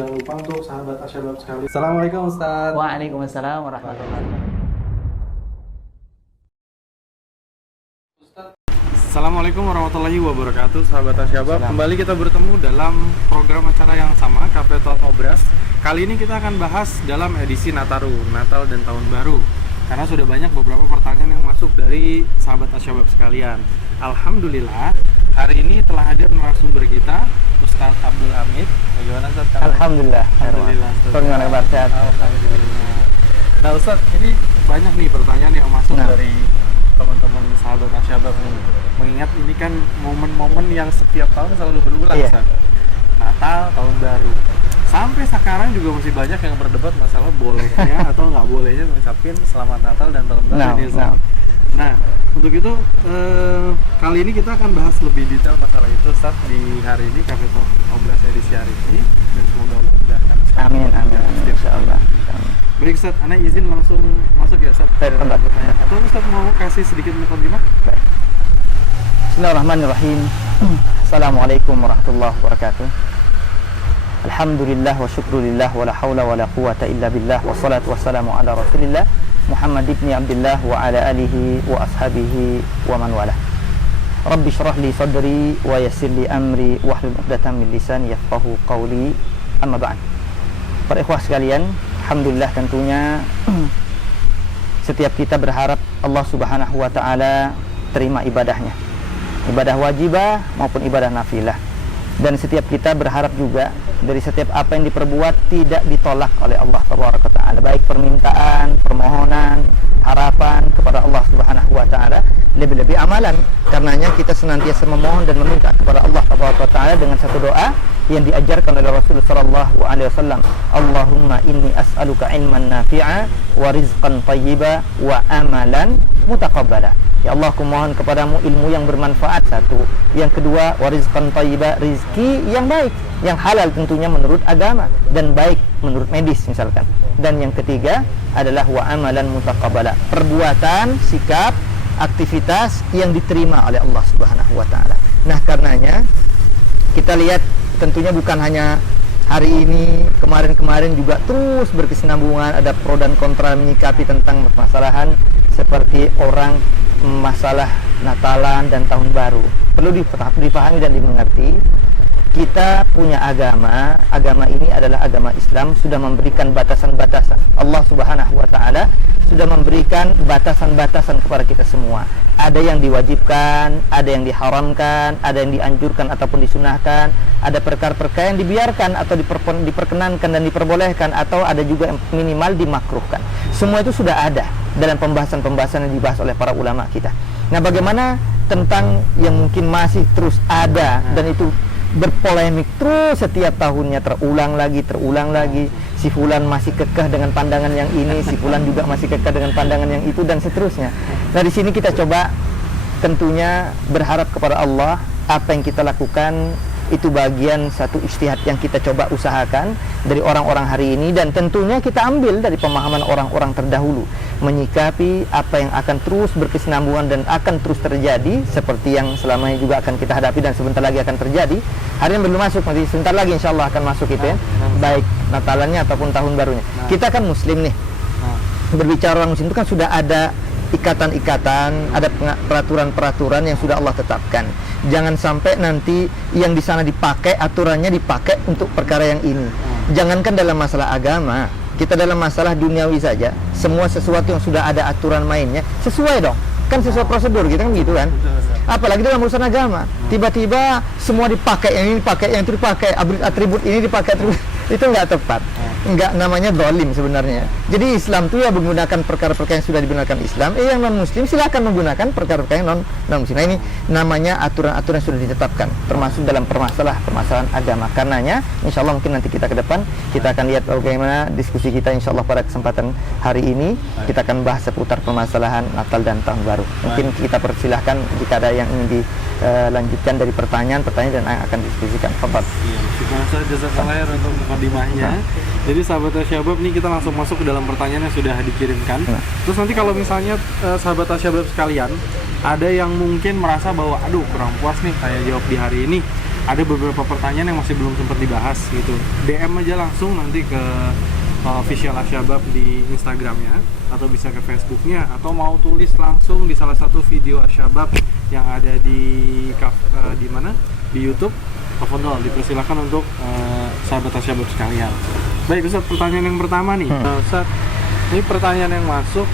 Jangan lupa untuk sahabat Asyabab sekali. Assalamualaikum Ustaz. Waalaikumsalam warahmatullahi wabarakatuh. Assalamualaikum warahmatullahi wabarakatuh, sahabat Asyabab. Kembali kita bertemu dalam program acara yang sama, Cafe Talk Obras. Kali ini kita akan bahas dalam edisi Nataru, Natal dan Tahun Baru. Karena sudah banyak beberapa pertanyaan yang masuk dari sahabat Asyabab sekalian. Alhamdulillah, hari ini telah hadir narasumber kita, Ustadz Abdul Hamid. Bagaimana Ustadz? Alhamdulillah. Alhamdulillah. Bagaimana kabar, sehat? Alhamdulillah. Nah Ustadz, ini banyak nih pertanyaan yang masuk dari teman-teman sahabat Asyabab nih. Mengingat ini kan momen-momen yang setiap tahun selalu berulang, Ustadz. Natal, Tahun Baru. Sampai sekarang juga masih banyak yang berdebat masalah bolehnya atau nggak bolehnya mengucapin Selamat Natal dan Tahun Baru ini, Ustadz. Nah, untuk itu kali ini kita akan bahas lebih detail masalah itu, Ustaz, di hari ini Cafe Talk Obras edisi hari ini, dan semoga Allah mudahkan. Amin, amin, insyaallah. Baik Ustaz, Ana izin langsung masuk ya Ustaz. Pertanyaan. Atau Ustaz mau kasih sedikit mukadimah? Baik. Bismillahirrahmanirrahim. Assalamualaikum warahmatullahi wabarakatuh. Alhamdulillah wa syukrulillah wa la hawla wa la quwata illa billah wa salatu wassalamu ala rasulillah Muhammad ibn Abdullah wa ala alihi wa ashabihi wa man wala. Rabbi syrah li sadri wa yassir li amri wa hlul 'uqdatam min lisani yafqahu qawli. Amma ba'd. Para ikhwah sekalian, alhamdulillah tentunya setiap kita berharap Allah Subhanahu wa taala terima ibadahnya. Ibadah wajibah maupun ibadah nafilah. Dan setiap kita berharap juga dari setiap apa yang diperbuat tidak ditolak oleh Allah Taala, baik permintaan, permohonan, harapan kepada Allah Subhanahu wa taala, lebih-lebih amalan. Karenanya kita senantiasa memohon dan meminta kepada Allah Taala dengan satu doa yang diajarkan oleh Rasulullah sallallahu alaihi wasallam, Allahumma inni as'aluka ilman nafi'a wa rizqan thayyiba wa amalan mutaqabbala. Ya Allah, aku mohon kepadamu ilmu yang bermanfaat, satu. Yang kedua, wa rizqan thayyiba, rizki yang baik, yang halal tentunya menurut agama dan baik menurut medis misalkan. Dan yang ketiga adalah wa amalan mutaqabbala, perbuatan, sikap, aktivitas yang diterima oleh Allah Subhanahu wa taala. Nah, karenanya kita lihat tentunya bukan hanya hari ini, kemarin-kemarin juga terus berkesinambungan, ada pro dan kontra menyikapi tentang permasalahan seperti orang masalah Natalan dan Tahun Baru. Perlu dipahami dan dimengerti, kita punya agama ini adalah agama Islam, sudah memberikan batasan-batasan. Allah Subhanahu wa taala sudah memberikan batasan-batasan kepada kita semua. Ada yang diwajibkan, ada yang diharamkan, ada yang dianjurkan ataupun disunahkan, ada perkara-perkara yang dibiarkan atau diperkenankan dan diperbolehkan, atau ada juga yang minimal dimakruhkan. Semua itu sudah ada dalam pembahasan-pembahasan yang dibahas oleh para ulama kita. Nah, bagaimana tentang yang mungkin masih terus ada dan itu berpolemik terus setiap tahunnya, terulang lagi, si fulan masih kekeh dengan pandangan yang ini, si fulan juga masih kekeh dengan pandangan yang itu, dan seterusnya. Nah, di sini kita coba tentunya berharap kepada Allah, apa yang kita lakukan itu bagian satu ijtihad yang kita coba usahakan dari orang-orang hari ini, dan tentunya kita ambil dari pemahaman orang-orang terdahulu menyikapi apa yang akan terus berkesinambungan dan akan terus terjadi, seperti yang selama ini juga akan kita hadapi dan sebentar lagi akan terjadi. Hari ini belum masuk, nanti sebentar lagi insya Allah akan masuk itu ya, baik Natalannya ataupun Tahun Barunya. Kita kan muslim nih, berbicara orang muslim itu kan sudah ada ikatan-ikatan, ada peraturan-peraturan yang sudah Allah tetapkan. Jangan sampai nanti yang di sana dipakai, aturannya dipakai untuk perkara yang ini. Jangankan dalam masalah agama, kita dalam masalah duniawi saja, semua sesuatu yang sudah ada aturan mainnya, sesuai dong. Kan sesuai prosedur gitu kan, gitu kan. Apalagi dalam urusan agama, tiba-tiba semua dipakai, yang ini dipakai, yang itu dipakai, atribut ini dipakai, atribut itu nggak tepat. Enggak, namanya zalim sebenarnya. Jadi Islam itu ya menggunakan perkara-perkara yang sudah digunakan Islam. Yang non muslim silakan menggunakan perkara-perkara yang non muslim. Nah, ini namanya aturan-aturan yang sudah ditetapkan, termasuk dalam permasalahan agama. Karenanya insyaallah mungkin nanti kita ke depan kita akan lihat bagaimana diskusi kita insyaallah pada kesempatan hari ini. Kita akan bahas seputar permasalahan Natal dan Tahun Baru. Mungkin kita persilahkan jika ada yang ingin dilanjutkan dari pertanyaan-pertanyaan dan akan diskusikan. Fadhal. Iya, syukur saya jazakallah untuk mukadimahnya. Jadi sahabat Asyabab nih, kita langsung masuk ke dalam pertanyaan yang sudah dikirimkan. Terus nanti kalau misalnya sahabat Asyabab sekalian ada yang mungkin merasa bahwa aduh kurang puas nih saya jawab di hari ini, ada beberapa pertanyaan yang masih belum sempat dibahas gitu. DM aja langsung nanti ke official Asyabab di Instagramnya, atau bisa ke Facebooknya, atau mau tulis langsung di salah satu video Asyabab yang ada di mana, di YouTube. Tafadhol, dipersilakan untuk sahabat Asyabab sekalian. Baik Ustaz, pertanyaan yang pertama nih. Ustaz, ini pertanyaan yang masuk,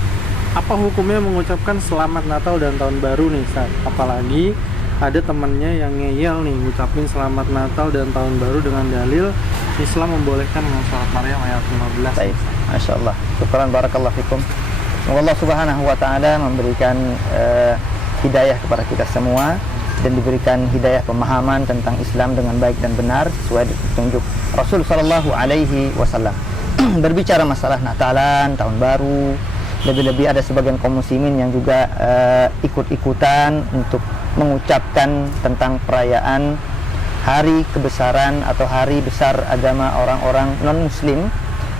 apa hukumnya mengucapkan selamat Natal dan Tahun Baru nih Ustaz? Apalagi ada temannya yang ngeyel nih ngucapin selamat Natal dan Tahun Baru dengan dalil Islam membolehkan dengan surat Maryam ayat 15. Baik, Masya Allah. Syukran, barakallahu fikum. Semoga Allah Subhanahu wa Ta'ala memberikan hidayah kepada kita semua dan diberikan hidayah pemahaman tentang Islam dengan baik dan benar sesuai petunjuk Rasul Sallallahu Alaihi Wasallam. Berbicara masalah Natalan, Tahun Baru, lebih-lebih ada sebagian kaum muslimin yang juga ikut-ikutan untuk mengucapkan tentang perayaan hari kebesaran atau hari besar agama orang-orang non-muslim.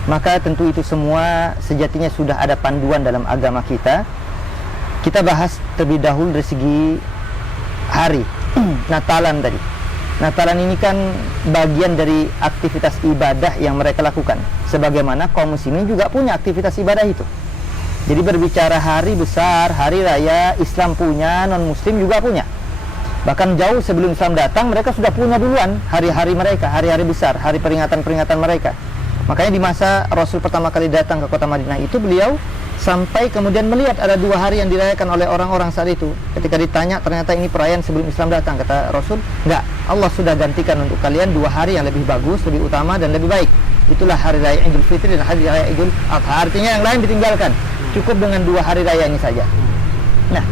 Maka tentu itu semua sejatinya sudah ada panduan dalam agama kita. Kita bahas terlebih dahulu dari segi hari Natalan tadi. Natalan ini kan bagian dari aktivitas ibadah yang mereka lakukan, sebagaimana kaum muslimin juga punya aktivitas ibadah itu. Jadi berbicara hari besar, hari raya, Islam punya, non-muslim juga punya. Bahkan jauh sebelum Islam datang, mereka sudah punya duluan hari-hari mereka, hari-hari besar, hari peringatan-peringatan mereka. Makanya di masa Rasul pertama kali datang ke kota Madinah itu, beliau sampai kemudian melihat ada 2 hari yang dirayakan oleh orang-orang saat itu. Ketika ditanya, ternyata ini perayaan sebelum Islam datang. Kata Rasul, enggak, Allah sudah gantikan untuk kalian 2 hari yang lebih bagus, lebih utama dan lebih baik. Itulah hari raya Idul Fitri dan hari raya Idul Adha. Artinya yang lain ditinggalkan, cukup dengan 2 hari raya ini saja. Nah,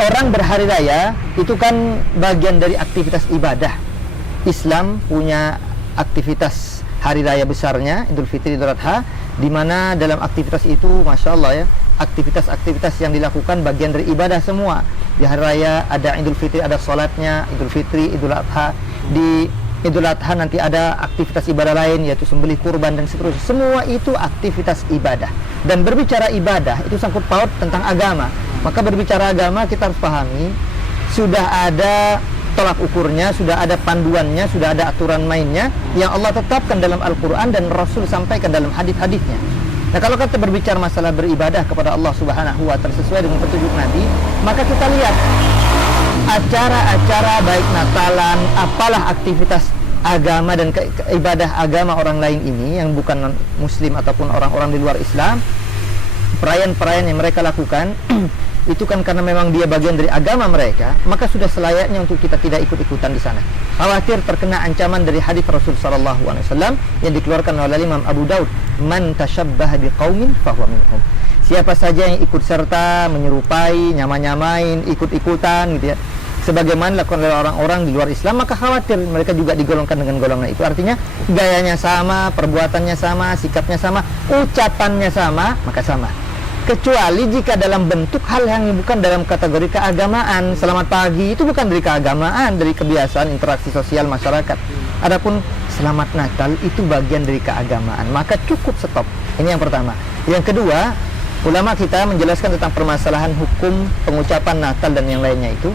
orang berhari raya itu kan bagian dari aktivitas ibadah. Islam punya aktivitas hari raya besarnya, Idul Fitri, Idul Adha, di mana dalam aktivitas itu, Masya Allah ya, aktivitas-aktivitas yang dilakukan bagian dari ibadah semua. Di hari raya ada Idul Fitri, ada sholatnya, Idul Fitri, Idul Adha. Di Idul Adha nanti ada aktivitas ibadah lain, yaitu sembelih kurban dan seterusnya. Semua itu aktivitas ibadah. Dan berbicara ibadah itu sangkut paut tentang agama. Maka berbicara agama kita harus pahami, sudah ada tolak ukurnya, sudah ada panduannya, sudah ada aturan mainnya yang Allah tetapkan dalam Al-Quran dan Rasul sampaikan dalam hadis-hadisnya. Nah, kalau kita berbicara masalah beribadah kepada Allah Subhanahu wa Ta'ala sesuai dengan petunjuk Nabi, maka kita lihat acara-acara baik Natalan, apalah aktivitas agama dan ibadah agama orang lain ini yang bukan muslim ataupun orang-orang di luar Islam, perayaan-perayaan yang mereka lakukan itu kan karena memang dia bagian dari agama mereka, maka sudah selayaknya untuk kita tidak ikut-ikutan di sana. Khawatir terkena ancaman dari hadis Rasul sallallahu alaihi wasallam yang dikeluarkan oleh Imam Abu Daud, "Man tashabbaha biqaumin fahuwa minhum." Siapa saja yang ikut serta menyerupai, nyama-nyamain, ikut-ikutan gitu ya, sebagaimana dilakukan oleh orang-orang di luar Islam, maka khawatir mereka juga digolongkan dengan golongan itu. Artinya gayanya sama, perbuatannya sama, sikapnya sama, ucapannya sama, maka sama. Kecuali jika dalam bentuk hal yang bukan dalam kategori keagamaan. Selamat pagi itu bukan dari keagamaan, dari kebiasaan interaksi sosial masyarakat. Adapun selamat Natal itu bagian dari keagamaan, maka cukup stop. Ini yang pertama. Yang kedua, ulama kita menjelaskan tentang permasalahan hukum pengucapan Natal dan yang lainnya itu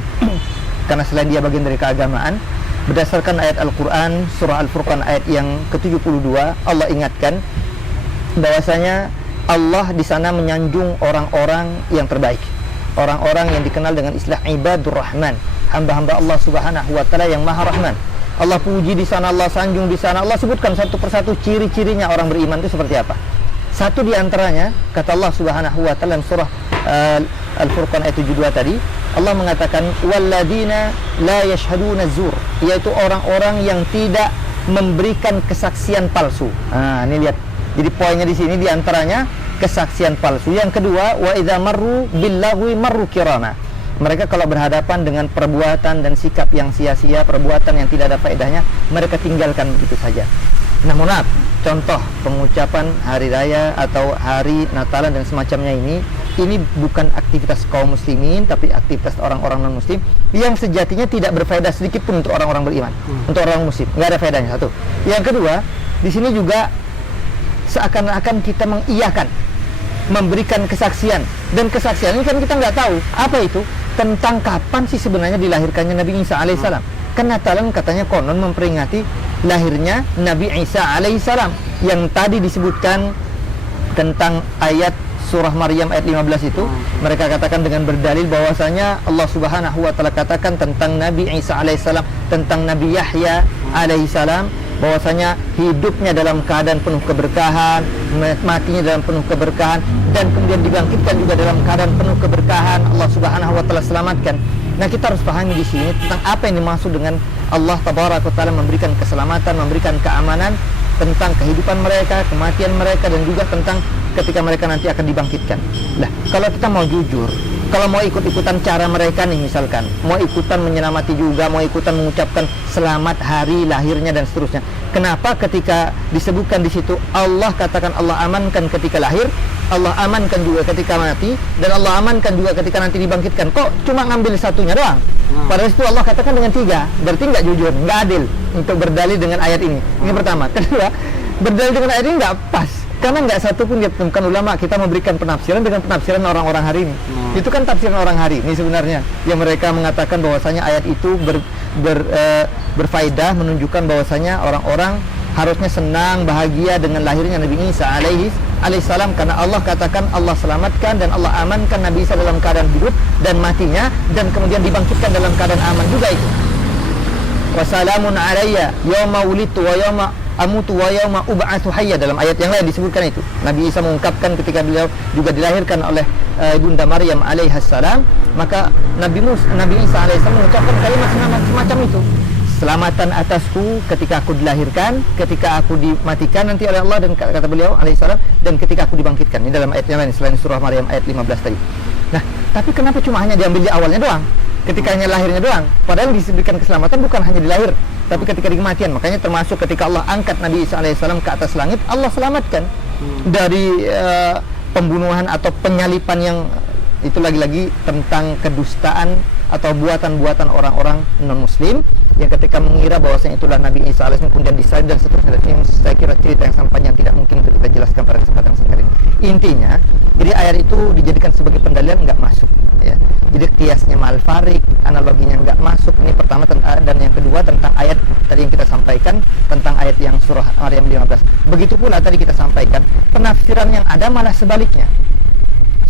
karena selain dia bagian dari keagamaan, berdasarkan ayat Al-Quran surah Al-Furqan ayat yang ke-72, Allah ingatkan bahwasanya Allah di sana menyanjung orang-orang yang terbaik, orang-orang yang dikenal dengan istilah ibadur rahman, hamba-hamba Allah Subhanahu wa Ta'ala yang maha rahman. Allah puji di sana, Allah sanjung di sana. Allah sebutkan satu persatu ciri-cirinya orang beriman itu seperti apa. Satu di antaranya, kata Allah Subhanahu wa Ta'ala dalam surah Al-Furqan ayat 72 tadi, Allah mengatakan walladzina la yashhaduna zur, yaitu orang-orang yang tidak memberikan kesaksian palsu. Nah, ini lihat. Jadi poinnya di sini di antaranya kesaksian palsu. Yang kedua, wa idza marru billaghwi marru kirama. Mereka kalau berhadapan dengan perbuatan dan sikap yang sia-sia, perbuatan yang tidak ada faedahnya, mereka tinggalkan begitu saja. Nah, mohon maaf, contoh pengucapan hari raya atau hari Natalan dan semacamnya ini bukan aktivitas kaum muslimin, tapi aktivitas orang-orang non-muslim yang sejatinya tidak berfaedah sedikit pun untuk orang-orang beriman, untuk orang muslim, nggak ada faedahnya. Satu. Yang kedua, di sini juga seakan-akan kita mengiyakan, memberikan kesaksian, dan kesaksian ini kan kita nggak tahu apa itu, tentang kapan sih sebenarnya dilahirkannya Nabi Isa alaihissalam. Kan Natalan katanya konon memperingati lahirnya Nabi Isa alaihissalam, yang tadi disebutkan tentang ayat surah Maryam ayat 15 itu. Mereka katakan dengan berdalil bahwasanya Allah Subhanahu wa taala katakan tentang Nabi Isa alaihissalam, tentang Nabi Yahya alaihissalam, bahwasanya hidupnya dalam keadaan penuh keberkahan, matinya dalam penuh keberkahan, dan kemudian dibangkitkan juga dalam keadaan penuh keberkahan. Allah Subhanahu wa taala selamatkan. Nah, kita harus pahami di sini tentang apa yang dimaksud dengan Allah Tabaraka Taala memberikan keselamatan, memberikan keamanan tentang kehidupan mereka, kematian mereka, dan juga tentang ketika mereka nanti akan dibangkitkan. Nah, kalau kita mau jujur, kalau mau ikut-ikutan cara mereka nih, misalkan mau ikutan menyelamati juga, mau ikutan mengucapkan selamat hari lahirnya dan seterusnya, kenapa ketika disebutkan di situ Allah katakan Allah amankan ketika lahir, Allah amankan juga ketika mati, dan Allah amankan juga ketika nanti dibangkitkan, kok cuma ngambil satunya doang? Padahal itu Allah katakan dengan 3, berarti nggak jujur, nggak adil untuk berdalil dengan ayat ini. Ini pertama. Kedua, berdalil dengan ayat ini nggak pas, karena nggak satu pun ditemukan ulama kita memberikan penafsiran dengan penafsiran orang-orang hari ini. Itu kan tafsiran orang hari ini sebenarnya, yang mereka mengatakan bahwasanya ayat itu berfaedah, menunjukkan bahwasanya orang-orang harusnya senang, bahagia dengan lahirnya Nabi Isa alaihissalam, karena Allah katakan Allah selamatkan dan Allah amankan Nabi Isa dalam keadaan hidup dan matinya, dan kemudian dibangkitkan dalam keadaan aman juga itu. Wassalamun alayya yauma wulidtu wa yauma amutu wa yauma ub'atsu hayya, dalam ayat yang lain disebutkan itu. Nabi Isa mengungkapkan ketika beliau juga dilahirkan oleh Ibunda Maryam alaihissalam, maka Nabi Isa alaihissalam mengucapkan kalimat semacam itu. Selamatan atasku ketika aku dilahirkan, ketika aku dimatikan nanti oleh Allah, dan kata beliau alaihissalam, dan ketika aku dibangkitkan. Ini dalam ayat yang lain selain surah Maryam ayat 15 tadi. Nah, tapi kenapa cuma hanya diambil di awalnya doang? Ketika hanya lahirnya doang? Padahal disebutkan keselamatan bukan hanya di lahir, tapi ketika di kematian. Makanya termasuk ketika Allah angkat Nabi Isa alaihissalam ke atas langit, Allah selamatkan dari pembunuhan atau penyalipan yang itu lagi-lagi tentang kedustaan atau buatan-buatan orang-orang non-muslim yang ketika mengira bahwasanya itulah Nabi Isa alaihissalam kemudian disalib dan seterusnya. Ini saya kira cerita yang sangat panjang, tidak mungkin untuk kita jelaskan pada kesempatan singkat ini. Intinya, jadi ayat itu dijadikan sebagai pendalilan nggak masuk, ya. Jadi kiasnya malfarik, analoginya nggak masuk. Ini pertama, dan yang kedua tentang ayat tadi yang kita sampaikan tentang ayat yang surah Maryam 15. Begitu pula tadi kita sampaikan penafsiran yang ada malah sebaliknya.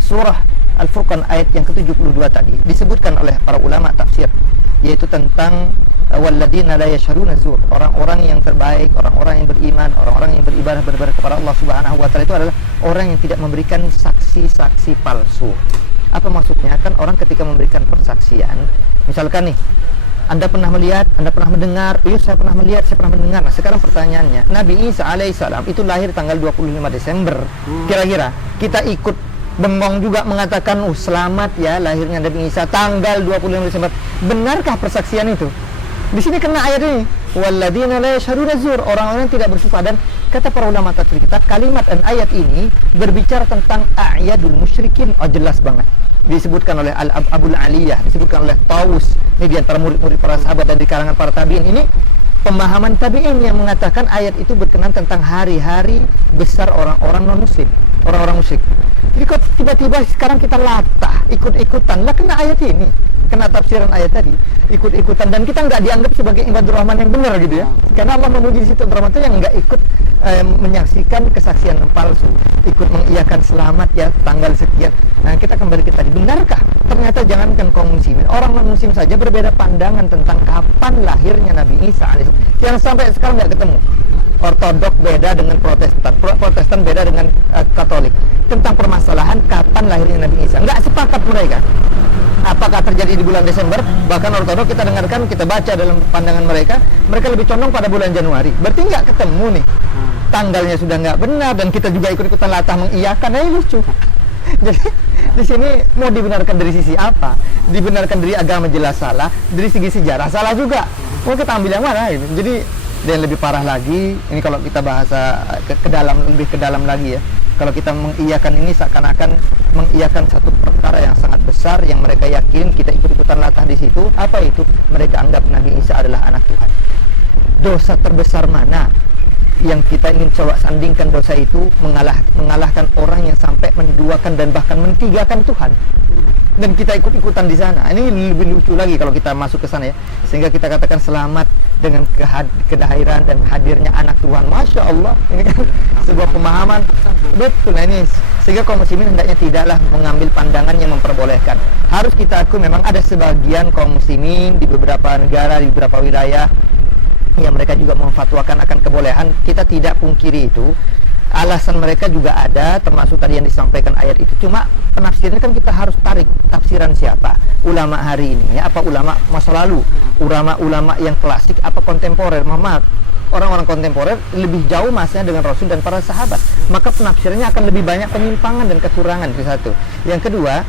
Surah Al-Furqan ayat yang ke-72 tadi disebutkan oleh para ulama tafsir, yaitu tentang walladzina la yashhaduna zur, orang-orang yang terbaik, orang-orang yang beriman, orang-orang yang beribadah benar-benar kepada Allah Subhanahu wa taala itu adalah orang yang tidak memberikan saksi-saksi palsu. Apa maksudnya? Kan orang ketika memberikan persaksian, misalkan nih, Anda pernah melihat, Anda pernah mendengar, iya saya pernah melihat, saya pernah mendengar. Nah, sekarang pertanyaannya, Nabi Isa alaihissalam itu lahir tanggal 25 Desember. Kira-kira kita ikut bengong juga mengatakan selamat ya lahirnya Nabi Isa tanggal 25 Desember. Benarkah persaksian itu? Di sini kena ayat ini, walladzina la yashhaduna zur, orang-orang yang tidak bersumpah. Dan kata para ulama tafsir kita, kalimat dan ayat ini berbicara tentang a'yadul musyrikin. Oh, jelas banget. Disebutkan oleh Abul Aliyah, disebutkan oleh Tawus. Ini di antara murid-murid para sahabat dan di kalangan para tabi'in. Ini pemahaman tabi'in yang mengatakan ayat itu berkenan tentang hari-hari besar orang-orang non-muslim, orang-orang musyrik. Jadi kok tiba-tiba sekarang kita latah, ikut-ikutan, lah kena ayat ini, kena tafsiran ayat tadi, ikut-ikutan, dan kita nggak dianggap sebagai ibadur rahman yang benar gitu ya. Karena Allah memuji di situ ibadur rahman itu yang nggak ikut menyaksikan kesaksian palsu, ikut mengiyakan selamat ya tanggal sekian. Nah, kita kembali ke tadi, benarkah? Ternyata jangankan kaum muslimin, orang non-muslim saja berbeda pandangan tentang kapan lahirnya Nabi Isa alaihissalam, yang sampai sekarang nggak ketemu. Ortodok beda dengan Protestan, Protestan beda dengan Katolik tentang permasalahan kapan lahirnya Nabi Isa. Nggak sepakat mereka. Apakah terjadi di bulan Desember? Bahkan Ortodok kita dengarkan, kita baca dalam pandangan mereka lebih condong pada bulan Januari. Berarti nggak ketemu nih. Tanggalnya sudah nggak benar, dan kita juga ikut-ikutan latah mengiyakan. Ini lucu. Jadi di sini mau dibenarkan dari sisi apa? Dibenarkan dari agama jelas salah, dari segi sejarah salah juga. Mau kita ambil yang mana? Gitu. Jadi dan lebih parah lagi, ini kalau kita bahasa lebih ke dalam lagi ya. Kalau kita mengiyakan ini seakan-akan mengiyakan satu perkara yang sangat besar yang mereka yakin, kita ikut-ikutan latah di situ. Apa itu? Mereka anggap Nabi Isa adalah anak Tuhan. Dosa terbesar mana yang kita ingin coba sandingkan? Dosa itu mengalahkan orang yang sampai menduakan dan bahkan mentigakan Tuhan. dan kita ikut-ikutan di sana. Ini lebih lucu lagi kalau kita masuk ke sana ya, sehingga kita katakan selamat dengan kehadiran dan hadirnya anak Tuhan. Masya Allah, ini kan sebuah pemahaman betul. Nah ini sehingga kaum muslimin hendaknya tidaklah mengambil pandangan yang memperbolehkan. Harus kita akui memang ada sebagian kaum muslimin di beberapa negara, di beberapa wilayah yang mereka juga memfatwakan akan kebolehan. Kita tidak pungkiri itu. Alasan mereka juga ada, termasuk tadi yang disampaikan ayat itu. Cuma penafsirnya kan kita harus tarik tafsiran siapa, ulama hari ini ya, apa ulama masa lalu, ulama yang klasik, apa kontemporer. Maaf, orang-orang kontemporer lebih jauh masanya dengan Rasul dan para sahabat, maka penafsirannya akan lebih banyak penyimpangan dan kekurangan. Itu satu. Yang kedua,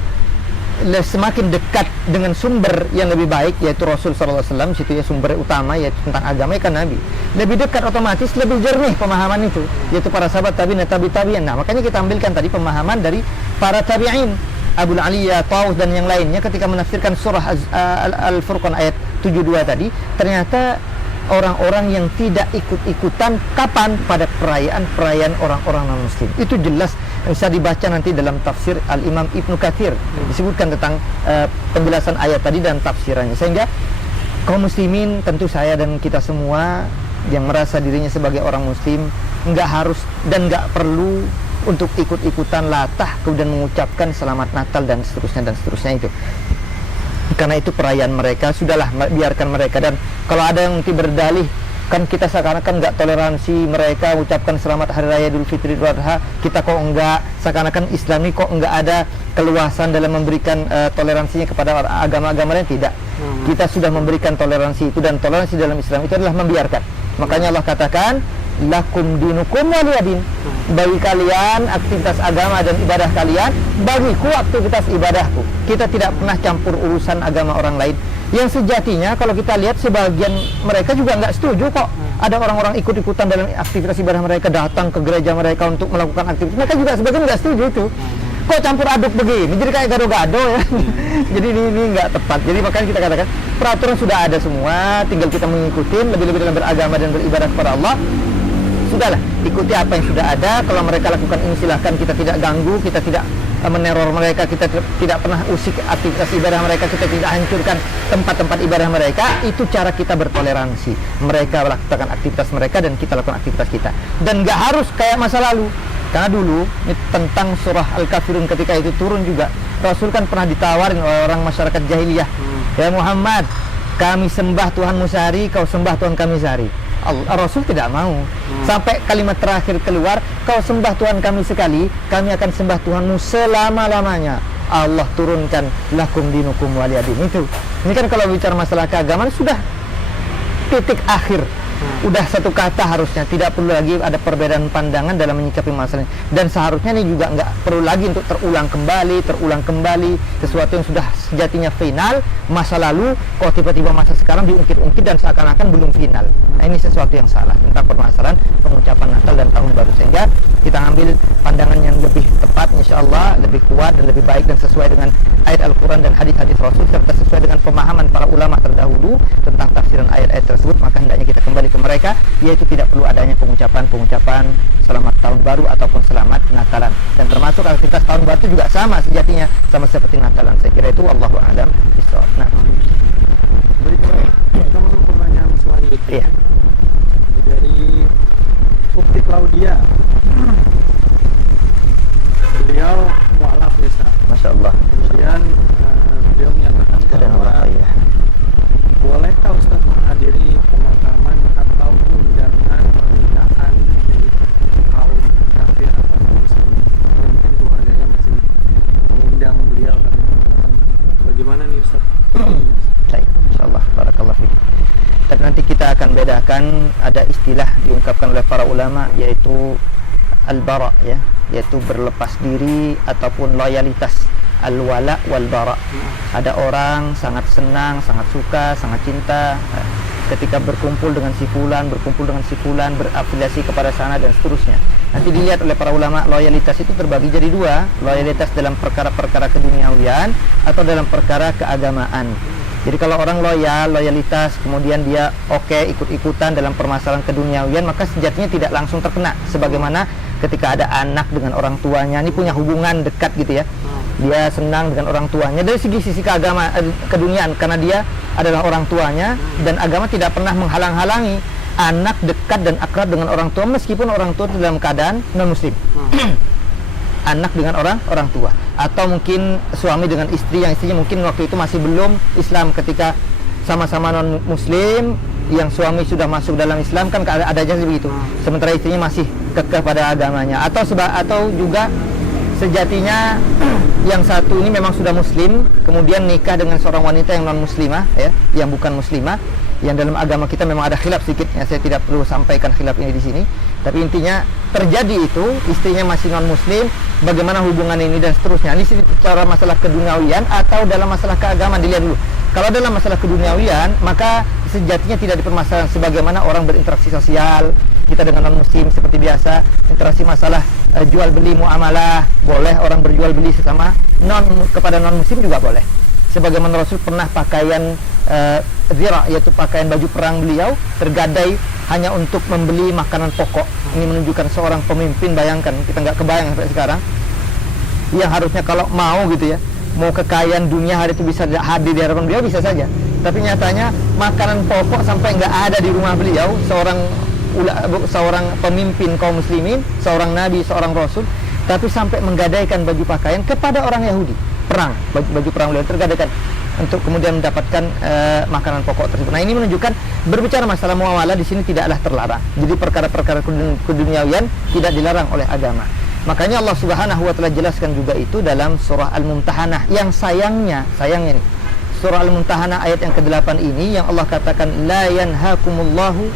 semakin dekat dengan sumber yang lebih baik, yaitu Rasul SAW, situ ya sumber utama, yaitu tentang agama, ya kan Nabi. Lebih dekat, otomatis lebih jernih pemahaman itu, yaitu para sahabat tabi'in, tabi'in. Nah, makanya kita ambilkan tadi pemahaman dari para tabi'in, Abu Aliyah, Taus dan yang lainnya ketika menafsirkan surah Al-Furqan ayat 72 tadi. Ternyata orang-orang yang tidak ikut-ikutan kapan? Pada perayaan orang-orang non-muslim. Itu jelas bisa dibaca nanti dalam tafsir Al-Imam Ibnu Katsir, disebutkan tentang penjelasan ayat tadi dan tafsirannya. Sehingga kaum muslimin, tentu saya dan kita semua yang merasa dirinya sebagai orang muslim, nggak harus dan nggak perlu untuk ikut-ikutan latah kemudian mengucapkan selamat Natal dan seterusnya itu. Karena itu perayaan mereka, sudahlah biarkan mereka. Dan kalau ada yang nanti berdalih kan kita seakan-akan nggak toleransi mereka ucapkan selamat Hari Raya Idul Fitri Idul Adha, kita kok enggak, seakan-akan Islam ini kok enggak ada keluasan dalam memberikan toleransinya kepada agama-agama lain. Tidak, kita sudah memberikan toleransi itu, dan toleransi dalam Islam itu adalah membiarkan. Makanya Allah katakan lakum dinukum waliyadin, bagi kalian aktivitas agama dan ibadah kalian, bagiku aktivitas ibadahku. Kita tidak pernah campur urusan agama orang lain. Yang sejatinya kalau kita lihat sebagian mereka juga nggak setuju kok. Ada orang-orang ikut-ikutan dalam aktivitas ibadah mereka, datang ke gereja mereka untuk melakukan aktivitas. Mereka juga sebagian nggak setuju itu. Kok campur aduk begini? Jadi kayak gado-gado ya. Jadi ini nggak tepat. Jadi makanya kita katakan peraturan sudah ada semua, tinggal kita mengikuti lebih-lebih dalam beragama dan beribadah kepada Allah. Sudahlah, ikuti apa yang sudah ada. Kalau mereka lakukan ini silahkan, kita tidak ganggu, kita tidak meneror mereka, kita tidak pernah usik aktivitas ibadah mereka, kita tidak hancurkan tempat-tempat ibadah mereka. Itu cara kita bertoleransi. Mereka lakukan aktivitas mereka dan kita lakukan aktivitas kita. Dan nggak harus kayak masa lalu. Karena dulu ini tentang surah Al-Kafirun ketika itu turun juga, Rasul kan pernah ditawarin oleh orang masyarakat jahiliyah, ya Muhammad, kami sembah Tuhanmu sehari, kau sembah Tuhan kami sehari. Rasul tidak mau. Sampai kalimat terakhir keluar, kau sembah Tuhan kami sekali, kami akan sembah Tuhanmu selama-lamanya. Allah turunkan lakum dinukum waliyadin. Itu. Ini kan kalau bicara masalah keagamaan sudah titik akhir. Udah satu kata harusnya, tidak perlu lagi ada perbedaan pandangan dalam menyikapi masalah ini. Dan seharusnya ini juga nggak perlu lagi untuk terulang kembali sesuatu yang sudah sejatinya final, masa lalu kok tiba-tiba masa sekarang diungkit-ungkit dan seakan-akan belum final. Nah, ini sesuatu yang salah tentang permasalahan pengucapan Natal dan Tahun Baru. Sehingga kita ambil pandangan yang lebih tepat, insyaallah lebih kuat dan lebih baik dan sesuai dengan ayat Al-Quran dan hadis-hadis Rasul, serta sesuai dengan pemahaman para ulama terdahulu tentang tafsiran ayat-ayat tersebut. Maka hendaknya kita kembali ke mereka, yaitu tidak perlu adanya pengucapan selamat Tahun Baru ataupun selamat Natalan. Dan termasuk aktivitas Tahun Baru itu juga sama sejatinya, sama seperti Natalan. Saya kira itu Allahu a'lam bishawab. Nah, baik, kita masuk ke pertanyaan selanjutnya. iya. Dari Ukti Claudia. Beliau mualaf desa. Masya Allah. Kemudian beliau menyatakan bahwa bolehkah Ustaz menghadiri pemakaman atau undangan pernikahan dari kaum kafir atau muslim? Mungkin keluarganya masih mengundang beliau kan? Bagaimana nih Ustaz? Baik, insyaallah, barakallahu fiik. Dan nanti kita akan bedakan, ada istilah diungkapkan oleh para ulama yaitu al-bara, ya, yaitu berlepas diri ataupun loyalitas. Al-wala wal bara. Ada orang sangat senang, sangat suka, sangat cinta ketika berkumpul dengan si fulan, berafiliasi kepada sana dan seterusnya. Nanti dilihat oleh para ulama, loyalitas itu terbagi jadi dua, loyalitas dalam perkara-perkara keduniawian atau dalam perkara keagamaan. Jadi kalau orang loyalitas kemudian dia ikut-ikutan dalam permasalahan keduniawian, maka sejatinya tidak langsung terkena. Sebagaimana ketika ada anak dengan orang tuanya, ini punya hubungan dekat gitu ya, dia senang dengan orang tuanya dari sisi keagama keduniaan, karena dia adalah orang tuanya, dan agama tidak pernah menghalang-halangi anak dekat dan akrab dengan orang tua meskipun orang tua itu dalam keadaan non muslim. Anak dengan orang tua, atau mungkin suami dengan istri yang istrinya mungkin waktu itu masih belum Islam, ketika sama-sama non muslim, yang suami sudah masuk dalam Islam kan ada aja begitu, sementara istrinya masih kekeh pada agamanya, atau juga sejatinya yang satu ini memang sudah muslim kemudian nikah dengan seorang wanita yang non muslimah, ya, yang bukan muslimah, yang dalam agama kita memang ada khilaf sedikit, ya, saya tidak perlu sampaikan khilaf ini di sini, tapi intinya terjadi itu, istrinya masih non muslim, bagaimana hubungan ini dan seterusnya. Ini secara masalah keduniawian atau dalam masalah keagamaan, dilihat dulu. Kalau dalam masalah keduniawian, maka sejatinya tidak dipermasalahkan sebagaimana orang berinteraksi sosial kita dengan non muslim seperti biasa, interaksi masalah jual beli muamalah boleh, orang berjual beli sesama kepada non muslim juga boleh. Sebagaimana Rasul pernah pakaian zira, yaitu pakaian baju perang beliau tergadai hanya untuk membeli makanan pokok. Ini menunjukkan seorang pemimpin, bayangkan, kita nggak kebayang sampai sekarang, yang harusnya kalau mau gitu ya, mau kekayaan dunia hari itu bisa hadir di hadapan beliau, bisa saja, tapi nyatanya makanan pokok sampai nggak ada di rumah beliau, seorang pemimpin kaum muslimin, seorang nabi, seorang rasul, tapi sampai menggadaikan baju pakaian kepada orang Yahudi perang, baju perang beliau tergadaikan untuk kemudian mendapatkan makanan pokok tersebut. Nah, ini menunjukkan berbicara masalah muamalah di sini tidaklah terlarang. Jadi perkara-perkara keduniawian tidak dilarang oleh agama. Makanya Allah Subhanahu wa taala jelaskan juga itu dalam surah Al-Mumtahanah, yang sayangnya nih, surah Al-Mumtahanah ayat yang ke-8 ini yang Allah katakan la yanhakumullahu,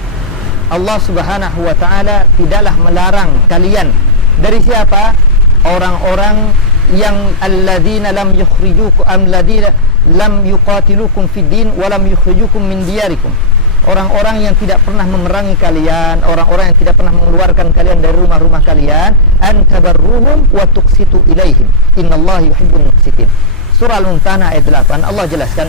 Allah Subhanahu wa taala tidaklah melarang kalian dari siapa? Orang-orang yang alladzina lam yukhrijukum alladzina lam yuqatilukum fid din wa lam yukhrijukum min diyarikum. Orang-orang yang tidak pernah memerangi kalian, orang-orang yang tidak pernah mengeluarkan kalian dari rumah-rumah kalian, antabarruhum wa tuqsitu ilaihim, innallaha yuhibbul muqsitin. Surah Al-Mumtahanah ayat 8 Allah jelaskan,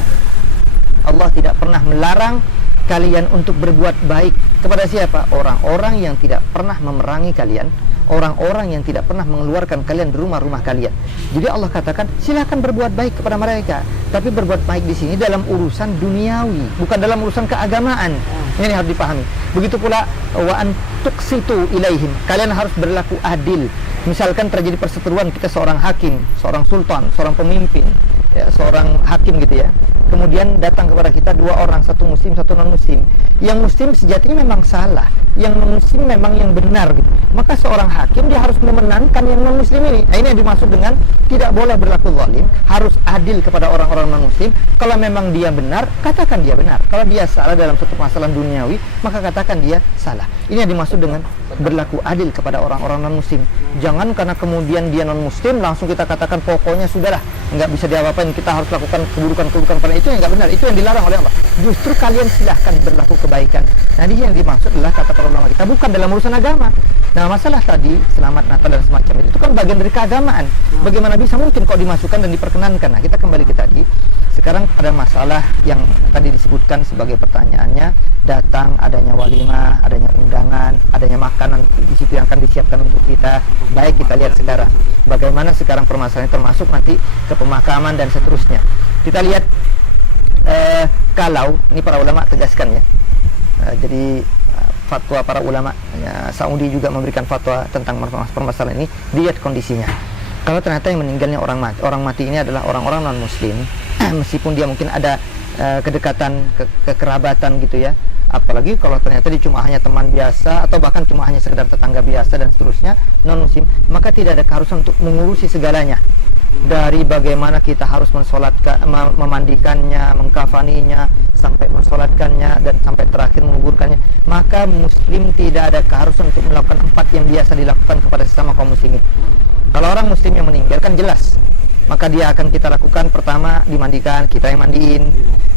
Allah tidak pernah melarang kalian untuk berbuat baik kepada siapa? Orang-orang yang tidak pernah memerangi kalian, orang-orang yang tidak pernah mengeluarkan kalian dari rumah-rumah kalian. Jadi Allah katakan silakan berbuat baik kepada mereka, tapi berbuat baik di sini dalam urusan duniawi, bukan dalam urusan keagamaan. Ini harus dipahami. Begitu pula wa antuqsitu ilaihim, kalian harus berlaku adil. Misalkan terjadi perseteruan, kita seorang hakim, seorang sultan, seorang pemimpin, ya, seorang hakim gitu ya. Kemudian datang kepada kita dua orang, satu muslim, satu non muslim. Yang muslim sejatinya memang salah, yang non muslim memang yang benar gitu. Maka seorang hakim dia harus memenangkan yang non muslim ini. Nah, ini yang dimaksud dengan tidak boleh berlaku zalim, harus adil kepada orang-orang non muslim. Kalau memang dia benar, katakan dia benar. Kalau dia salah dalam suatu masalah duniawi, maka katakan dia salah. Ini yang dimaksud dengan berlaku adil kepada orang-orang non muslim. Jangan karena kemudian dia non muslim langsung kita katakan pokoknya sudahlah, nggak bisa diapa-apain, kita harus lakukan keburukan-keburukan pada itu, yang nggak benar, itu yang dilarang oleh Allah. Justru kalian silahkan berlaku kebaikan. Nah, ini yang dimaksud adalah kata para ulama kita, bukan dalam urusan agama. Nah, masalah tadi selamat Natal dan semacam itu kan bagian dari keagamaan. Bagaimana bisa mungkin kok dimasukkan dan diperkenankan? Nah, kita kembali ke tadi. Sekarang ada masalah yang tadi disebutkan sebagai pertanyaannya, datang adanya walimah, adanya undangan, adanya makanan di situ yang akan disiapkan untuk kita. Baik, kita lihat sekarang bagaimana sekarang permasalahan termasuk nanti ke pemakaman dan seterusnya. Kita lihat kalau ini para ulama tegaskan ya. Jadi fatwa para ulama ya, Saudi juga memberikan fatwa tentang permasalahan ini. Lihat kondisinya. Kalau ternyata yang meninggalnya orang mati ini adalah orang-orang non muslim, meskipun dia mungkin ada kedekatan, kekerabatan gitu ya, apalagi kalau ternyata dia cuma hanya teman biasa atau bahkan cuma hanya sekedar tetangga biasa dan seterusnya, non muslim, maka tidak ada keharusan untuk mengurusi segalanya. Dari bagaimana kita harus memandikannya, mengkafaninya, sampai mensolatkannya, dan sampai terakhir menguburkannya, maka muslim tidak ada keharusan untuk melakukan 4 yang biasa dilakukan kepada sesama kaum muslimin. Kalau orang muslim yang meninggal kan jelas, maka dia akan kita lakukan pertama dimandikan, kita yang mandiin.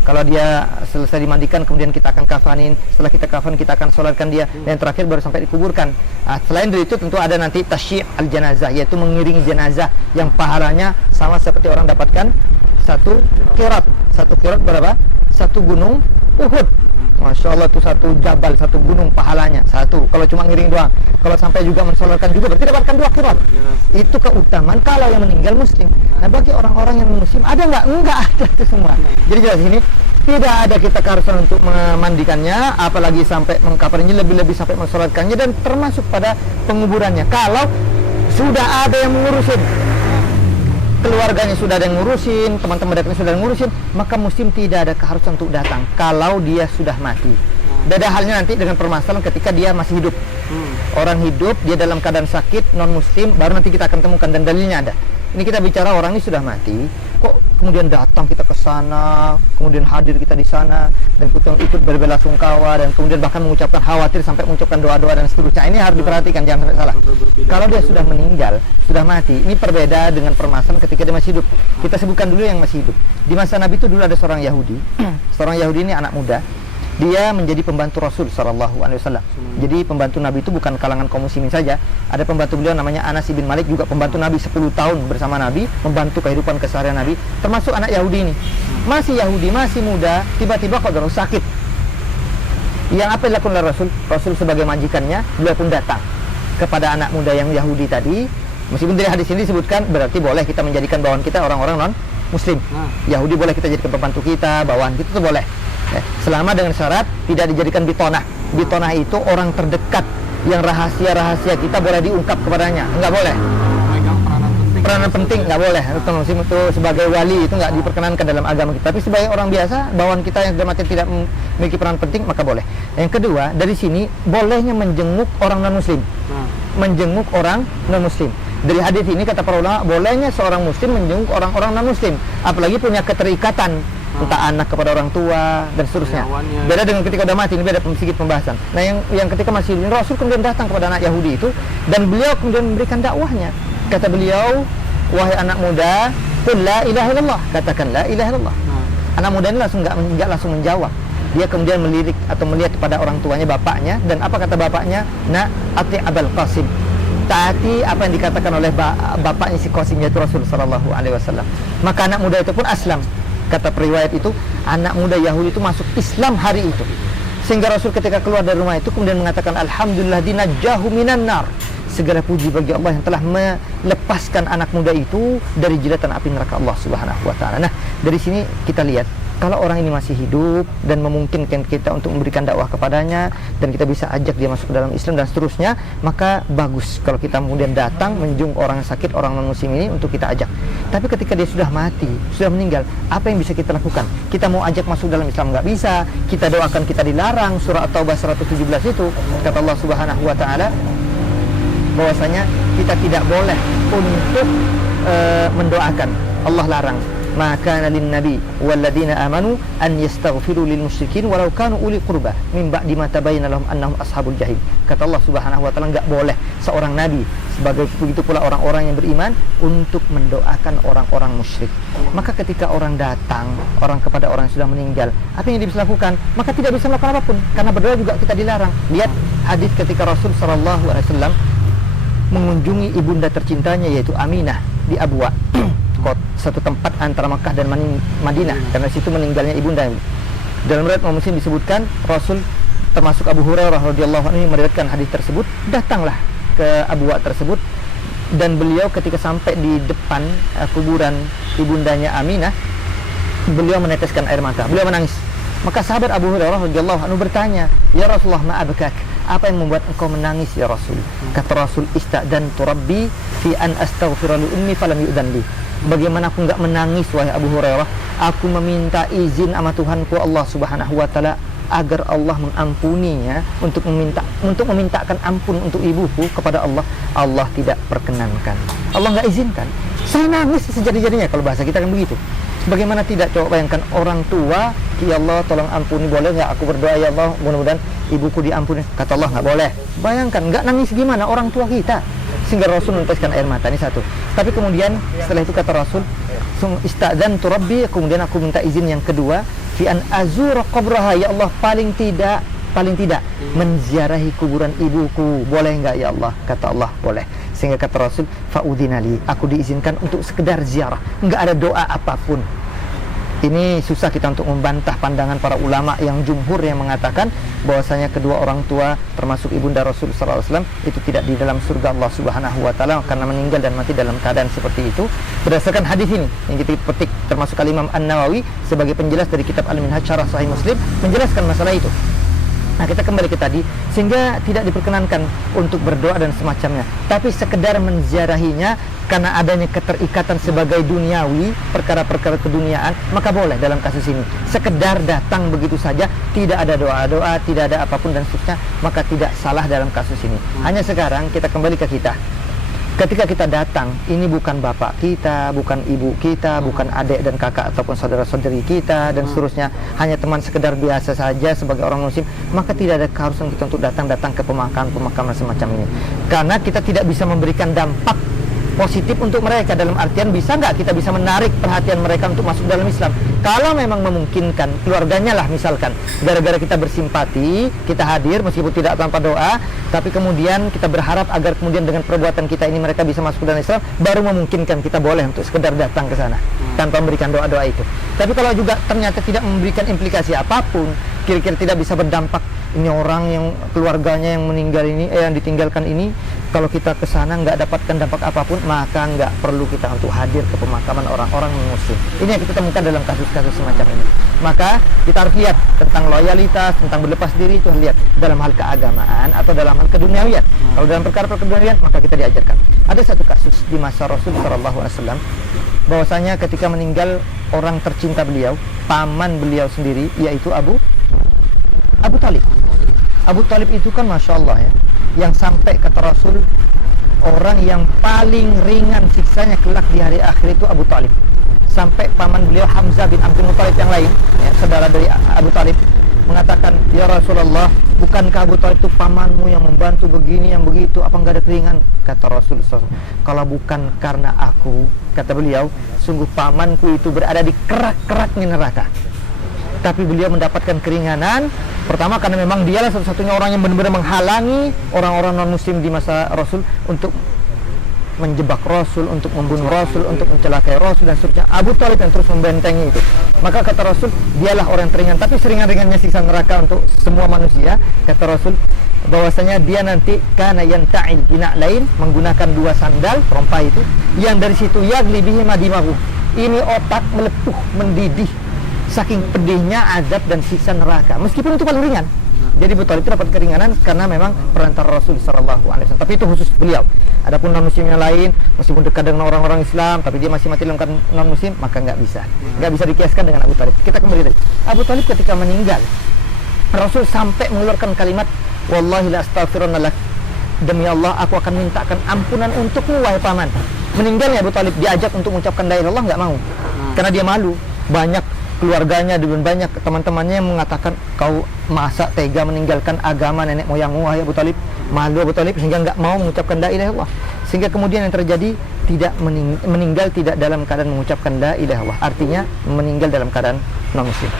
Kalau dia selesai dimandikan, kemudian kita akan kafanin. Setelah kita kafan, kita akan sholatkan dia, dan terakhir baru sampai dikuburkan. Nah, selain dari itu tentu ada nanti tasyyi' al-janazah, yaitu mengiringi jenazah yang pahalanya sama seperti orang dapatkan satu qirat berapa? Satu gunung Uhud. Masya Allah, itu satu jabal, satu gunung pahalanya. Satu, kalau cuma ngiring doang. Kalau sampai juga mensolatkan juga, berarti dapatkan 2 qirat. Itu keutamaan kalau yang meninggal muslim. Nah, bagi orang-orang yang muslim, ada nggak? Enggak ada itu semua. Jadi jelas ini, tidak ada kita keharusan untuk memandikannya, apalagi sampai mengkafaninya, lebih-lebih sampai mensolatkannya, dan termasuk pada penguburannya. Kalau sudah ada yang mengurusin, keluarganya sudah ada yang ngurusin, teman-teman dekatnya sudah ada yang ngurusin, maka muslim tidak ada keharusan untuk datang kalau dia sudah mati. Beda halnya nanti dengan permasalahan ketika dia masih hidup. Orang hidup, dia dalam keadaan sakit, non muslim, baru nanti kita akan temukan, dan dalilnya ada. Ini kita bicara orang ini sudah mati, kok kemudian datang kita ke sana, kemudian hadir kita di sana, dan ikut berbelasungkawa, dan kemudian bahkan mengucapkan khawatir sampai mengucapkan doa-doa dan seterusnya. Ini harus diperhatikan, jangan sampai salah. Kalau dia sudah meninggal, sudah mati, ini berbeda dengan permasalahan ketika dia masih hidup. Kita sebutkan dulu yang masih hidup. Di masa Nabi itu dulu ada seorang Yahudi. Seorang Yahudi ini anak muda. Dia menjadi pembantu Rasul sallallahu alaihi wasallam. Jadi pembantu Nabi itu bukan kalangan kaum muslimin saja. Ada pembantu beliau namanya Anas bin Malik, juga pembantu Nabi 10 tahun bersama Nabi, membantu kehidupan keseharian Nabi, termasuk anak Yahudi ini. Masih Yahudi, masih muda, tiba-tiba qadarullah sakit. Yang apa yang dilakukan oleh Rasul? Rasul sebagai majikannya, beliau pun datang kepada anak muda yang Yahudi tadi. Meskipun dari hadis ini disebutkan berarti boleh kita menjadikan bawahan kita orang-orang non muslim. Yahudi boleh kita jadikan pembantu kita, bawahan kita itu boleh. Selama dengan syarat tidak dijadikan bitonah. Bitonah itu orang terdekat yang rahasia-rahasia kita boleh diungkap kepadanya, enggak boleh. Peranan penting enggak boleh. Muslim itu sebagai wali itu enggak diperkenankan dalam agama kita. Tapi sebagai orang biasa, bawahan kita yang sudah mati tidak memiliki peran penting, maka boleh. Yang kedua, dari sini bolehnya menjenguk orang non muslim. Menjenguk orang non muslim. Dari hadis ini kata para ulama, bolehnya seorang muslim menjenguk orang-orang non muslim, apalagi punya keterikatan, entah anak kepada orang tua dan seterusnya. Beda dengan ketika udah mati, ini beda sedikit pembahasan. Nah, yang ketika masih hidup, Rasul kemudian datang kepada anak Yahudi itu, dan beliau kemudian memberikan dakwahnya. Kata beliau, wahai anak muda, qul la ilaha illallah, katakan la ilaha illallah. Anak muda ini langsung enggak langsung menjawab. Dia kemudian melirik atau melihat kepada orang tuanya, bapaknya, dan apa kata bapaknya? Na ati Abul Qasim, taati apa yang dikatakan oleh bapaknya si Qasim, yaitu Rasul sallallahu alaihi wasallam. Maka anak muda itu pun aslam. Kata periwayat itu, anak muda Yahudi itu masuk Islam hari itu. Sehingga Rasul ketika keluar dari rumah itu kemudian mengatakan, alhamdulillah dinajjahu minan nar. Segala puji bagi Allah yang telah melepaskan anak muda itu dari jilatan api neraka Allah Subhanahu wa taala. Nah, dari sini kita lihat kalau orang ini masih hidup dan memungkinkan kita untuk memberikan dakwah kepadanya, dan kita bisa ajak dia masuk ke dalam Islam dan seterusnya, maka bagus kalau kita kemudian datang menjenguk orang sakit, orang non muslim ini untuk kita ajak. Tapi ketika dia sudah mati, sudah meninggal, apa yang bisa kita lakukan? Kita mau ajak masuk dalam Islam nggak bisa, kita doakan, kita dilarang. Surah At-Taubah 117 itu kata Allah Subhanahu wa taala bahwasanya kita tidak boleh untuk mendoakan. Allah larang, maka lin nabi walladzina amanu an yastaghfiru lil musyrikin walau kanu uli qurba min ba'di ma tabayyana lahum annahum ashabul jahim. Kata Allah Subhanahu wa taala, enggak boleh seorang nabi, sebagai begitu pula orang-orang yang beriman, untuk mendoakan orang-orang musyrik. Maka ketika orang datang, orang kepada orang yang sudah meninggal, apa yang dia bisa lakukan? Maka tidak bisa melakukan apapun, karena berdoa juga kita dilarang. Lihat hadis ketika Rasul sallallahu alaihi wasallam mengunjungi ibunda tercintanya, yaitu Aminah di Abwa, satu tempat antara Makkah dan Madinah, karena situ meninggalnya ibunda. Dalam riwayat Muslim disebutkan, Rasul termasuk Abu Hurairah radhiyallahu anhu meriwayatkan hadis tersebut, datanglah ke Abwa tersebut, dan beliau ketika sampai di depan kuburan ibundanya Aminah, beliau meneteskan air mata, beliau menangis. Maka sahabat Abu Hurairah radhiyallahu anhu bertanya, "Ya Rasulullah, ma abkak? Apa yang membuat engkau menangis ya Rasul?" Kata Rasul, "Istadantu Rabbi fi an astaghfira li ummi falam yu'dhan li." Bagaimana aku enggak menangis wahai Abu Hurairah? Aku meminta izin sama Tuhanku Allah Subhanahu wa taala agar Allah mengampuninya, untuk memintakan ampun untuk ibuku kepada Allah. Allah tidak perkenankan. Allah enggak izinkan. Saya nangis sejadi-jadinya, kalau bahasa kita kan begitu. Bagaimana tidak? Coba bayangkan orang tua, ya Allah tolong ampuni, boleh nggak aku berdoa ya Allah mudah-mudahan ibuku diampuni? Kata Allah nggak boleh. Bayangkan nggak nangis gimana orang tua kita, sehingga Rasul meneteskan air mata. Ini satu. Tapi kemudian setelah itu kata Rasul, istadantu Rabbi, kemudian aku minta izin yang kedua, fi an azura qabraha, ya Allah paling tidak menziarahi kuburan ibuku, boleh nggak ya Allah? Kata Allah boleh. Sehingga kata Rasul, fa'udhinali, aku diizinkan untuk sekedar ziarah, nggak ada doa apapun. Ini susah kita untuk membantah pandangan para ulama yang jumhur yang mengatakan bahwasanya kedua orang tua termasuk ibunda Rasul sallallahu alaihi wasallam itu tidak di dalam surga Allah Subhanahu wa taala karena meninggal dan mati dalam keadaan seperti itu. Berdasarkan hadis ini yang kita petik termasuk Imam An-Nawawi sebagai penjelas dari kitab Al-Minhaj Syarah Sahih Muslim menjelaskan masalah itu. Nah, kita kembali ke tadi, sehingga tidak diperkenankan untuk berdoa dan semacamnya, tapi sekedar menziarahinya karena adanya keterikatan sebagai duniawi, perkara-perkara keduniaan, maka boleh dalam kasus ini. Sekedar datang begitu saja, tidak ada doa-doa, tidak ada apapun dan seterusnya, maka tidak salah dalam kasus ini. Hanya sekarang kita kembali ke kita. Ketika kita datang, ini bukan bapak kita, bukan ibu kita, bukan adik dan kakak ataupun saudara-saudari kita dan seterusnya, hanya teman sekedar biasa saja sebagai orang muslim, maka tidak ada keharusan kita untuk datang ke pemakaman semacam ini. Karena kita tidak bisa memberikan dampak positif untuk mereka, dalam artian bisa nggak kita bisa menarik perhatian mereka untuk masuk dalam Islam. Kalau memang memungkinkan, keluarganya lah misalkan, gara-gara kita bersimpati, kita hadir meskipun tidak tanpa doa, tapi kemudian kita berharap agar kemudian dengan perbuatan kita ini mereka bisa masuk dalam Islam, baru memungkinkan kita boleh untuk sekedar datang ke sana tanpa memberikan doa-doa itu. Tapi kalau juga ternyata tidak memberikan implikasi apapun, kira-kira tidak bisa berdampak, ini orang yang keluarganya yang meninggal ini, yang ditinggalkan ini, kalau kita ke sana nggak dapatkan dampak apapun, maka nggak perlu kita untuk hadir ke pemakaman orang-orang muslim. Ini yang kita temukan dalam kasus-kasus semacam ini. Maka kita harus lihat tentang loyalitas, tentang berlepas diri, itu lihat dalam hal keagamaan atau dalam hal keduniawian. Kalau dalam perkara keduniawian, maka kita diajarkan. Ada satu kasus di masa Rasul sallallahu alaihi wasallam, bahwasanya ketika meninggal orang tercinta beliau, paman beliau sendiri, yaitu Abu Talib. Abu Talib itu kan Masya Allah ya, yang sampai kata Rasul, orang yang paling ringan siksanya kelak di hari akhir itu Abu Talib. Sampai paman beliau Hamzah bin Abdul Muttalib yang lain, ya, saudara dari Abu Talib, mengatakan, ya Rasulullah, bukankah Abu Talib itu pamanmu yang membantu begini, yang begitu, apa enggak ada keringan? Kata Rasul, kalau bukan karena aku, kata beliau, sungguh pamanku itu berada di kerak-keraknya neraka. Tapi beliau mendapatkan keringanan, pertama karena memang dialah satu-satunya orang yang benar-benar menghalangi orang-orang non-muslim di masa Rasul untuk menjebak Rasul, untuk membunuh Rasul, untuk mencelakai Rasul dan seterusnya. Abu Talib yang terus membentengi itu. Maka kata Rasul, dialah orang yang teringan, tapi seringan-ringannya siksa neraka untuk semua manusia. Kata Rasul, bahwasanya dia nanti kana yanta'il bina'lain, menggunakan dua sandal rompai itu, yang dari situ yagli bihi madimahu, ini otak melepuh, mendidih saking pedihnya azab dan siksa neraka, meskipun itu paling ringan. Jadi Abu Talib itu dapat keringanan karena memang perantara Rasul sallallahu alaihi wasallam. Tapi itu khusus beliau. Adapun non muslim yang lain, meskipun dekat dengan orang-orang Islam, tapi dia masih mati dalam keadaan non muslim, maka nggak bisa dikiaskan dengan Abu Talib. Kita kembali tadi. Abu Talib ketika meninggal, Rasul sampai mengeluarkan kalimat, wallahi la astaghfirunna lak, demi Allah aku akan mintakan ampunan untukmu wahai paman. Meninggalnya Abu Talib, diajak untuk mengucapkan la ilaha illallah, nggak mau, karena dia malu. Banyak keluarganya dan banyak teman-temannya yang mengatakan, kau masa tega meninggalkan agama nenek moyangmu wahai Abu Talib. Malu Abu Talib sehingga enggak mau mengucapkan la ilaha illallah. Sehingga kemudian yang terjadi, tidak meninggal tidak dalam keadaan mengucapkan la ilaha illallah, artinya meninggal dalam keadaan non muslim.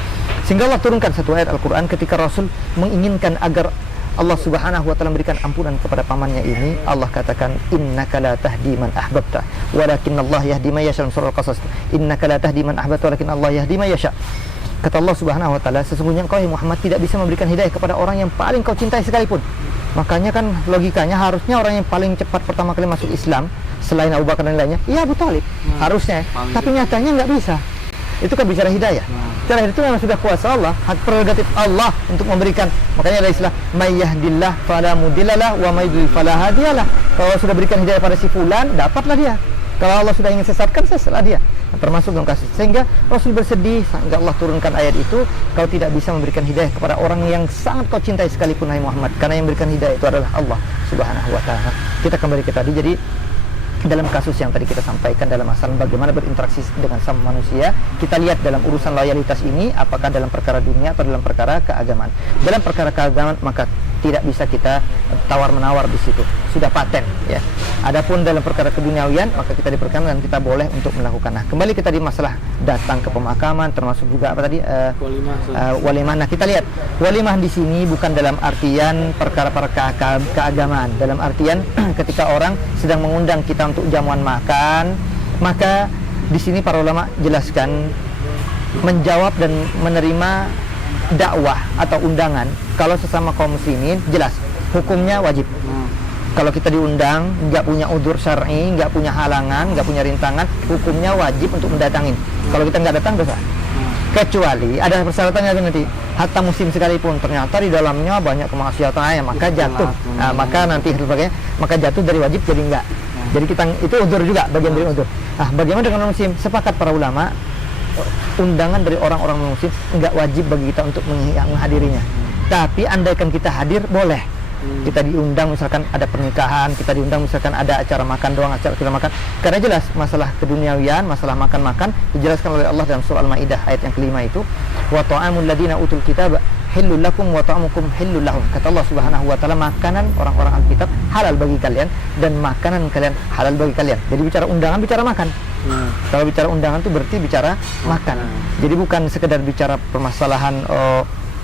Sehingga Allah turunkan satu ayat Al-Qur'an ketika Rasul menginginkan agar Allah Subhanahu wa taala memberikan ampunan kepada pamannya ini. Allah katakan, innaka la tahdi man ahbabta walakin Allah yahdi man yasha. Surah Al-Qasas, innaka la tahdi man ahbabta walakin Allah yahdi man yasha. Kata Allah Subhanahu wa taala, sesungguhnya engkau Muhammad tidak bisa memberikan hidayah kepada orang yang paling kau cintai sekalipun. Makanya kan logikanya harusnya orang yang paling cepat pertama kali masuk Islam selain Abu Bakar dan lainnya, ya Abu Talib, harusnya. Tapi nyatanya nggak bisa. Itu kan bicara hidayah. Cara itu memang sudah kuasa Allah, hak prerogatif Allah untuk memberikan. Makanya ada istilah may yahdillah fala mudhillalah wa may yudlil fala hadiyalah. Kalau sudah berikan hidayah pada si fulan, dapatlah dia. Kalau Allah sudah ingin sesatkan, sesatlah dia. Termasuk dalam kasus. Sehingga Rasul bersedih sehingga Allah turunkan ayat itu, kau tidak bisa memberikan hidayah kepada orang yang sangat kau cintai sekalipun, hai Muhammad, karena yang memberikan hidayah itu adalah Allah Subhanahu wa taala. Kita kembali ke tadi. Jadi dalam kasus yang tadi kita sampaikan dalam masalah bagaimana berinteraksi dengan sama manusia, kita lihat dalam urusan loyalitas ini, apakah dalam perkara dunia atau dalam perkara keagamaan. Dalam perkara keagamaan maka tidak bisa kita tawar-menawar di situ, sudah paten ya. Adapun dalam perkara keduniawian maka kita diperkenankan dan kita boleh untuk melakukan. Nah, kembali kita di masalah datang ke pemakaman, termasuk juga apa tadi walimah. Nah, kita lihat walimah di sini bukan dalam artian perkara-perkara keagamaan, dalam artian ketika orang sedang mengundang kita untuk jamuan makan, maka di sini para ulama jelaskan menjawab dan menerima dakwah atau undangan kalau sesama kaum muslimin, jelas hukumnya wajib. Kalau kita diundang, nggak punya udzur syar'i, nggak punya halangan, nggak punya rintangan, hukumnya wajib untuk mendatangin. Kalau kita nggak datang, dosa. Kecuali ada persyaratannya nanti, hatta muslim sekalipun ternyata di dalamnya banyak kemaksiatan, maka jatuh. Nah, maka nanti sebagainya, maka jatuh dari wajib jadi enggak. Jadi kita itu udzur juga, bagian dari udzur. Nah, bagaimana dengan non muslim? Sepakat para ulama, undangan dari orang-orang muslim enggak wajib bagi kita untuk menghadirinya. Tapi andaikan kita hadir, boleh. Kita diundang misalkan ada pernikahan, kita diundang misalkan ada acara makan doang, acara kita makan. Karena jelas masalah keduniawian, masalah makan-makan dijelaskan oleh Allah dalam surah Al-Maidah ayat yang kelima itu, wa ta'amul ladina utul kitab hillul lakum wa ta'amukum hillul lahum. Kata Allah Subhanahu wa taala, makanan orang-orang Alkitab halal bagi kalian dan makanan kalian halal bagi kalian. Jadi bicara undangan, bicara makan. Kalau bicara undangan itu berarti bicara makan. Jadi bukan sekedar bicara permasalahan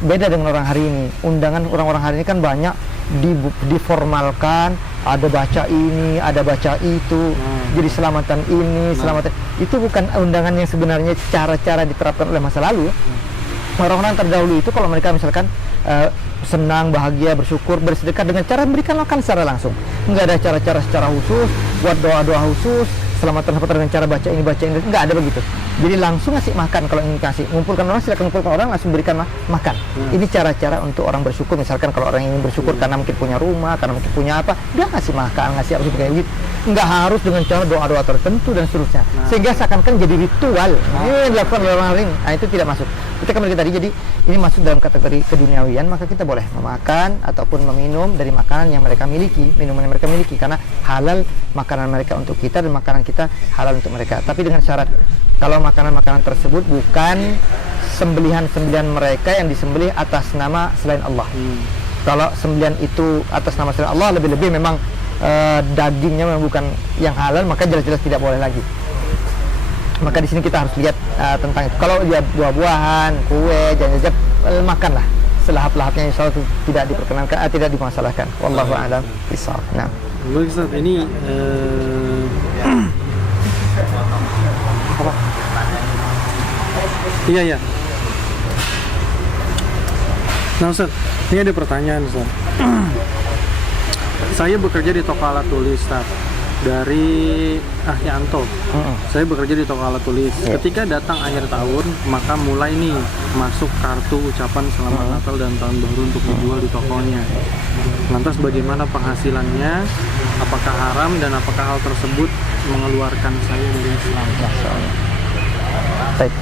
beda dengan orang hari ini. Undangan orang-orang hari ini kan banyak diformalkan, ada baca ini, ada baca itu, jadi selamatan ini, selamatan itu bukan undangan yang sebenarnya cara-cara diterapkan oleh masa lalu. Orang-orang terdahulu itu kalau mereka misalkan senang, bahagia, bersyukur, bersedekah dengan cara memberikan makan secara langsung. Enggak ada cara-cara secara khusus, buat doa-doa khusus, selamatan dengan cara baca ini, enggak ada begitu. Jadi langsung ngasih makan. Kalau ingin kasih, ngumpulkan orang, silakan ngumpulkan orang, langsung berikan makan. Ini cara-cara untuk orang bersyukur. Misalkan kalau orang ingin bersyukur karena mungkin punya rumah, karena mungkin punya apa, dia ngasih makan, ngasih apa kayak gitu. Enggak harus dengan cara doa-doa tertentu dan seterusnya. Sehingga seakan-akan jadi ritual. Ini yang dilakukan oleh orang lain. Nah, itu tidak masuk. Kita kembali tadi, jadi ini masuk dalam kategori keduniawian, maka kita boleh memakan ataupun meminum dari makanan yang mereka miliki, minuman yang mereka miliki, karena halal makanan mereka untuk kita dan makanan kita halal untuk mereka. Tapi dengan syarat, kalau makanan-makanan tersebut bukan sembelihan-sembelihan mereka yang disembelih atas nama selain Allah. Kalau sembelihan itu atas nama selain Allah, lebih-lebih memang dagingnya memang bukan yang halal, maka jelas-jelas tidak boleh lagi. Maka di sini kita harus lihat tentang itu. Kalau dia buah-buahan, kue, jajan-jajan, makanlah selahap-lahapnya, insya Allah itu tidak diperkenankan, tidak dimasalahkan. Wallahu a'lam bishawab. Nah, baik Ustaz, ini apa? Iya. Nah Ustaz, ini ada pertanyaan Ustaz. Saya bekerja di toko alat tulis Ustaz, dari Yanto. Saya bekerja di toko alat tulis. Ketika datang akhir tahun, maka mulai nih masuk kartu ucapan selamat Natal dan tahun baru untuk dijual di tokonya. Lantas bagaimana penghasilannya? Apakah haram dan apakah hal tersebut mengeluarkan saya dari Islam? Baik.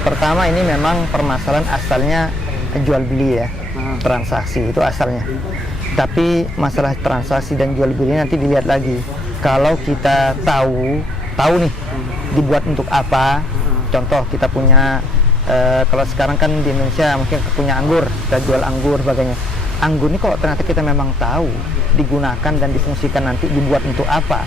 Pertama, ini memang permasalahan asalnya jual beli ya, transaksi itu asalnya. Tapi masalah transaksi dan jual beli nanti dilihat lagi. Kalau kita tahu nih dibuat untuk apa. Contoh kita punya kalau sekarang kan di Indonesia mungkin punya anggur, kita jual anggur sebagainya. Anggur ini kalau ternyata kita memang tahu digunakan dan difungsikan nanti dibuat untuk apa.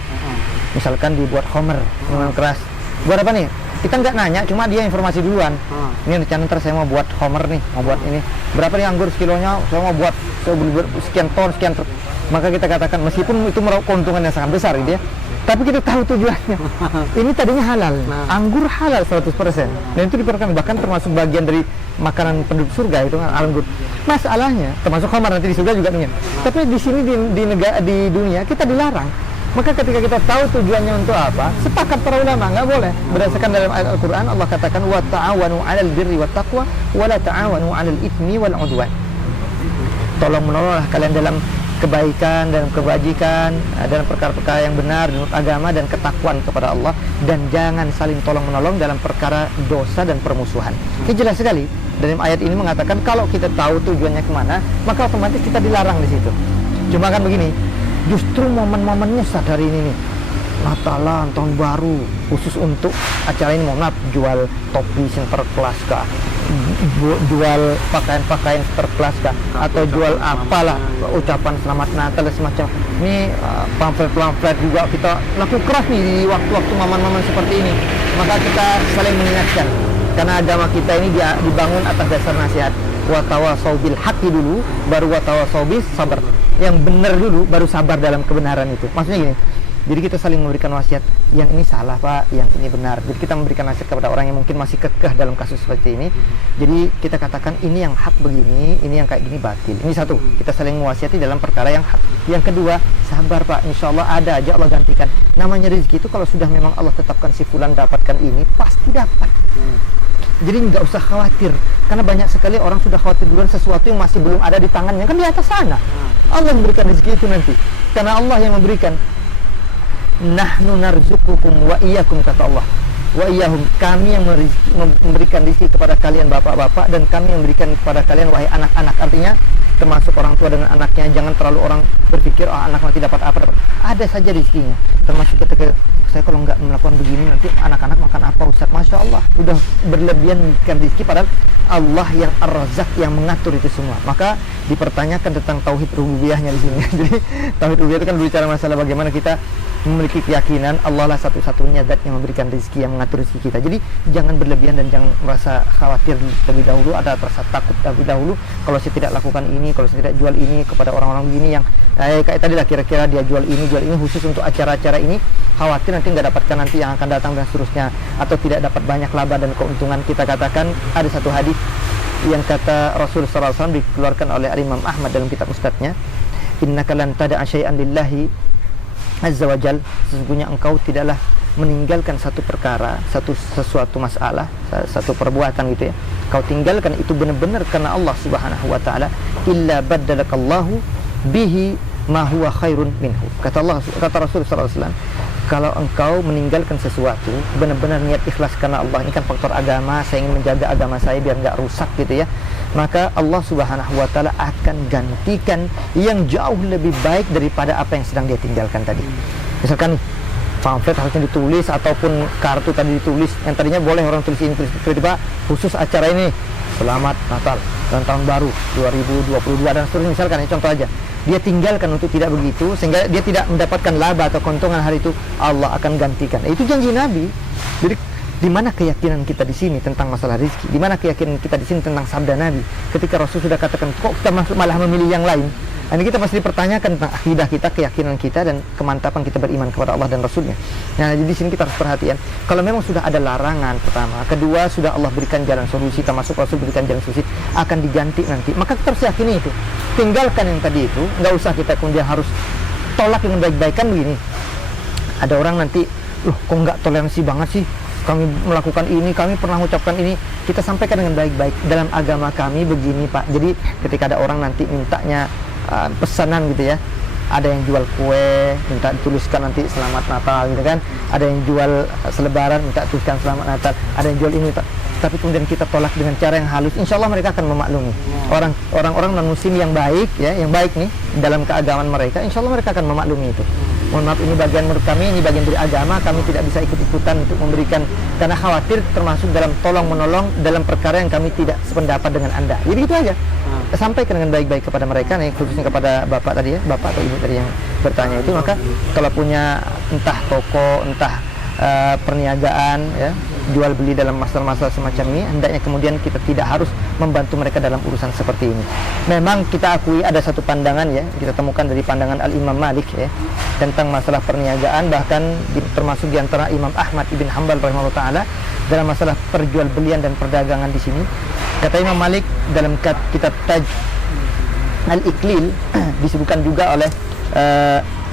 Misalkan dibuat khamr, minuman keras. Buat apa nih? Kita nggak nanya, cuma dia informasi duluan. Ini rencana ntar saya mau buat khamr nih, mau buat ini. Berapa nih anggur sekilonya? Saya mau buat, saya beli sekian ton, sekian truk. Maka kita katakan, meskipun itu meraup keuntungan yang sangat besar gitu ya, tapi kita tahu tujuannya. Ini tadinya halal, anggur halal 100%. Dan itu diperkenalkan, bahkan termasuk bagian dari makanan penduduk surga itu anggur. Masalahnya, termasuk khamr nanti di surga juga nih. Tapi di sini di dunia kita dilarang. Maka ketika kita tahu tujuannya untuk apa, sepakat para ulama nggak boleh. Berdasarkan dalam ayat Al-Quran, Allah katakan wa ta'awanu 'alal birri wat taqwa wa la ta'awanu 'alal itsmi wal 'udwan. Tolong menolonglah kalian dalam kebaikan dan kebajikan, dalam perkara-perkara yang benar menurut agama dan ketakwaan kepada Allah, dan jangan saling tolong menolong dalam perkara dosa dan permusuhan. Ini jelas sekali. Dalam ayat ini mengatakan kalau kita tahu tujuannya kemana, maka otomatis kita dilarang di situ. Cuma kan begini, justru momen-momennya saat hari ini nih, Natalan, tahun baru, khusus untuk acara ini, mohon maaf, jual topi sinterklas kah, jual pakaian-pakaian sinterklas kah, atau jual apalah, ucapan selamat Natal dan semacam. Ini pamflet-pamflet juga kita laku keras nih di waktu-waktu momen-momen seperti ini. Maka kita saling mengingatkan, karena agama kita ini dibangun atas dasar nasihat. Wa tawasau bil haqqi dulu, baru wa tawasau bis sabar. Yang benar dulu, baru sabar dalam kebenaran itu. Maksudnya gini, Jadi kita saling memberikan wasiat, yang ini salah Pak, yang ini benar. Jadi kita memberikan nasihat kepada orang yang mungkin masih kekeh dalam kasus seperti ini. Jadi kita katakan ini yang hak begini, ini yang kayak gini batil. Ini satu, kita saling mewasiati dalam perkara yang hak. Yang kedua, sabar Pak, insya Allah ada aja Allah gantikan. Namanya rezeki itu kalau sudah memang Allah tetapkan si fulan dapatkan ini, pasti dapat. Jadi nggak usah khawatir, karena banyak sekali orang sudah khawatir duluan sesuatu yang masih belum ada di tangannya, kan di atas sana. Allah memberikan rezeki itu nanti, karena Allah yang memberikan. Nahnu narzuqukum wa iyyakum, kata Allah. Wa iyyahum, kami yang memberikan rezeki kepada kalian bapak-bapak, dan kami yang memberikan kepada kalian wahai anak-anak. Artinya termasuk orang tua dengan anaknya. Jangan terlalu orang berpikir anak nanti dapat apa, ada saja rezekinya. Termasuk ketika saya kalau nggak melakukan begini nanti anak-anak makan apa Ustaz. Masya Allah, udah berlebihan memberikan rezeki, padahal Allah yang Ar-Razzaq yang mengatur itu semua. Maka dipertanyakan tentang tauhid rububiyahnya di sini. Jadi tauhid rububiyah itu kan berbicara masalah bagaimana kita memiliki keyakinan Allah lah satu-satunya zat yang memberikan rezeki, yang mengatur rezeki kita. Jadi jangan berlebihan dan jangan merasa khawatir terlebih dahulu, ada rasa takut terlebih dahulu. Kalau saya tidak lakukan ini, kalau saya tidak jual ini kepada orang-orang begini yang kayak tadi lah, kira-kira dia jual ini khusus untuk acara-acara ini, khawatir nanti nggak dapatkan nanti yang akan datang dan seterusnya, atau tidak dapat banyak laba dan keuntungan. Kita katakan ada satu hadis yang kata Rasul SAW dikeluarkan oleh Imam Ahmad dalam kitab Mustadnya, innaka lan tada'a syai'an lillahi azza wa jal, sesungguhnya engkau tidaklah meninggalkan satu perkara, sesuatu masalah, satu perbuatan gitu ya, kau tinggalkan itu benar-benar karena Allah Subhanahu wa taala, illa baddalakallahu bihi ma huwa khairun minhu. Kata Rasul sallallahu alaihi wasallam, kalau engkau meninggalkan sesuatu benar-benar niat ikhlas karena Allah, ini kan faktor agama, saya ingin menjaga agama saya biar enggak rusak gitu ya, maka Allah Subhanahu wa taala akan gantikan yang jauh lebih baik daripada apa yang sedang dia tinggalkan tadi. Misalkan nih, pamflet harusnya ditulis ataupun kartu tadi ditulis, yang tadinya boleh orang tulis ini, tiba-tiba khusus acara ini Selamat Natal dan Tahun Baru 2022 dan seterusnya, misalkan ya, contoh aja, dia tinggalkan untuk tidak begitu sehingga dia tidak mendapatkan laba atau keuntungan hari itu, Allah akan gantikan. Itu janji Nabi. Jadi di mana keyakinan kita di sini tentang masalah rezeki? Di mana keyakinan kita di sini tentang sabda Nabi? Ketika Rasul sudah katakan, kok kita malah memilih yang lain? Ini kita pasti dipertanyakan tentang akidah kita, keyakinan kita, dan kemantapan kita beriman kepada Allah dan Rasulnya. Nah, jadi di sini kita harus perhatian. Kalau memang sudah ada larangan pertama, kedua sudah Allah berikan jalan solusi, termasuk Rasul berikan jalan solusi, akan diganti nanti. Maka kita harus yakini itu. Tinggalkan yang tadi itu, nggak usah kita kemudian harus tolak dengan baik-baikan begini. Ada orang nanti, loh kok nggak toleransi banget sih? Kami melakukan ini, kami pernah mengucapkan ini. Kita sampaikan dengan baik-baik. Dalam agama kami begini Pak. Jadi ketika ada orang nanti mintanya pesanan gitu ya, ada yang jual kue minta dituliskan nanti Selamat Natal gitu kan, ada yang jual selebaran minta tuliskan Selamat Natal, ada yang jual ini, tapi kemudian kita tolak dengan cara yang halus, insya Allah mereka akan memaklumi. Orang-orang non muslim yang baik ya, yang baik nih dalam keagamaan mereka, insya Allah mereka akan memaklumi itu. Mohon maaf, ini bagian menurut kami, ini bagian dari agama, kami tidak bisa ikut-ikutan untuk memberikan, karena khawatir termasuk dalam tolong-menolong dalam perkara yang kami tidak sependapat dengan Anda. Jadi gitu aja. Sampaikan dengan baik-baik kepada mereka nih, khususnya kepada Bapak tadi ya, Bapak atau Ibu tadi yang bertanya itu. Maka kalau punya entah toko, entah perniagaan ya, jual beli dalam masalah-masalah semacam ini, hendaknya kemudian kita tidak harus membantu mereka dalam urusan seperti ini. Memang kita akui ada satu pandangan ya, kita temukan dari pandangan Al-Imam Malik ya, tentang masalah perniagaan, bahkan termasuk di antara Imam Ahmad ibn Hanbal rahimahullah taala dalam masalah perjualbelian dan perdagangan di sini. Kata Imam Malik dalam kitab Taj Al-Iqlil disebutkan juga oleh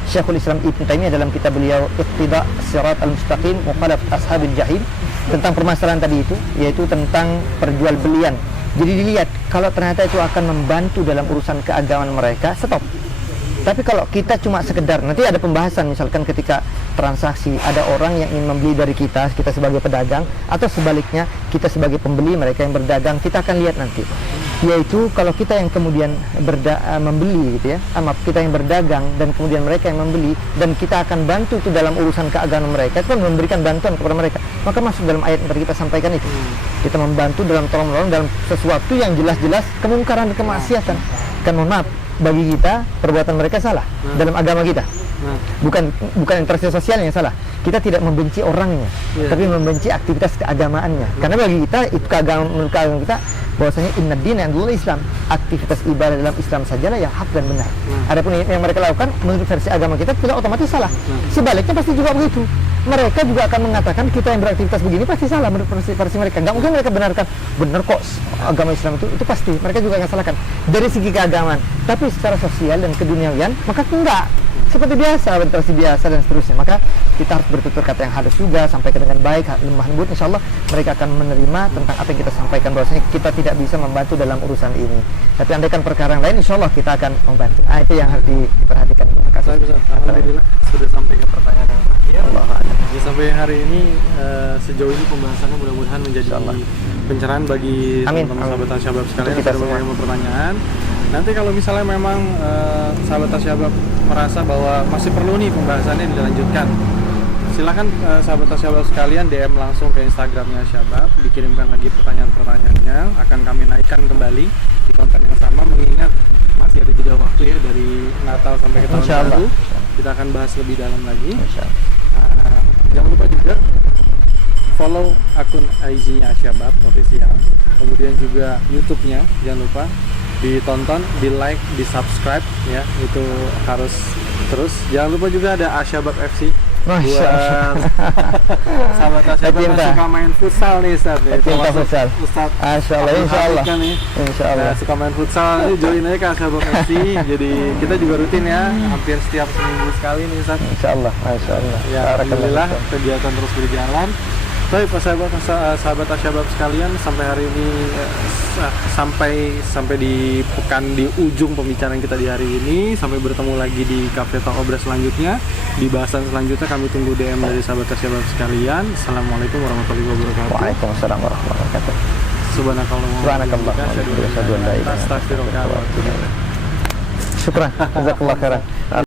Syekhul Islam Ibn Taimiyah dalam kitab beliau Iqtida' Sirat Al-Mustaqim Mukhalaf Ashabil Jahim, tentang permasalahan tadi itu, yaitu tentang perjualbelian. Jadi dilihat, kalau ternyata itu akan membantu dalam urusan keagamaan mereka, stop. Tapi kalau kita cuma sekedar, nanti ada pembahasan misalkan ketika transaksi, ada orang yang ingin membeli dari kita sebagai pedagang, atau sebaliknya kita sebagai pembeli, mereka yang berdagang, kita akan lihat nanti. Yaitu kalau kita yang kemudian membeli gitu ya, kita yang berdagang dan kemudian mereka yang membeli, dan kita akan bantu itu dalam urusan keagamaan mereka, itu memberikan bantuan kepada mereka, maka masuk dalam ayat yang tadi kita sampaikan itu. Kita membantu dalam tolong-menolong dalam sesuatu yang jelas-jelas kemungkaran dan kemaksiatan. Kan mohon maaf, bagi kita perbuatan mereka salah dalam agama kita. Bukan interaksi sosial yang salah. Kita tidak membenci orangnya, tapi membenci aktivitas keagamaannya. Karena bagi kita itu keagamaan kita bahwasanya inna dina indallah Islam, aktivitas ibadah dalam Islam sajalah yang hak dan benar. Adapun yang mereka lakukan menurut versi agama kita tidak otomatis salah. Sebaliknya pasti juga begitu. Mereka juga akan mengatakan kita yang beraktivitas begini pasti salah menurut versi mereka. Nggak mungkin mereka benarkan benar kok agama Islam itu pasti. Mereka juga akan salahkan dari segi keagamaan. Tapi secara sosial dan keduniawian maka enggak. Seperti biasa, berinteraksi biasa dan seterusnya. Maka kita harus bertutur kata yang halus juga, sampaikan dengan baik, lemah lembut. Insya Allah mereka akan menerima tentang apa yang kita sampaikan, bahwasanya kita tidak bisa membantu dalam urusan ini. Tapi andaikan perkara yang lain, insya Allah kita akan membantu. Itu yang harus diperhatikan. Terima kasih. Alhamdulillah sudah sampai ke pertanyaan yang terakhir. Allah. Sampai hari ini sejauh ini pembahasannya mudah-mudahan menjadi pencerahan bagi teman-teman sahabat Tasyabab sekalian. Kita beberapa pertanyaan. Nanti kalau misalnya memang sahabat Tasyabab merasa bahwa masih perlu nih pembahasannya dilanjutkan, silakan sahabat Tasyabab sekalian DM langsung ke Instagramnya Syabab, dikirimkan lagi pertanyaan-pertanyaannya, akan kami naikkan kembali di konten yang sama, mengingat masih ada jeda waktu ya dari Natal sampai ke tahun baru. Kita akan bahas lebih dalam lagi. Jangan lupa juga follow akun IG-nya Syabab Official, kemudian juga YouTube-nya jangan lupa ditonton, di like, di subscribe ya, itu harus terus. Jangan lupa juga ada Asyabab FC buat sahabat Asyabab yang suka main futsal nih Ustaz ya. Futsal. Ustaz Insyaallah. suka main futsal, join aja ke Asyabab FC. Jadi kita juga rutin ya, hampir setiap seminggu sekali nih Ustaz. Insyaallah. Ya, alhamdulillah kegiatan terus berjalan. Baik sahabat Asyabab sekalian, sampai hari ini sampai di ujung pembicaraan kita di hari ini. Sampai bertemu lagi di Cafe Talk Obras selanjutnya. Di bahasan selanjutnya kami tunggu DM dari sahabat Asyabab sekalian. Assalamualaikum warahmatullahi wabarakatuh. Waalaikumsalam warahmatullahi wabarakatuh. Subhanakallah. Syukran. Jazakallah khairan.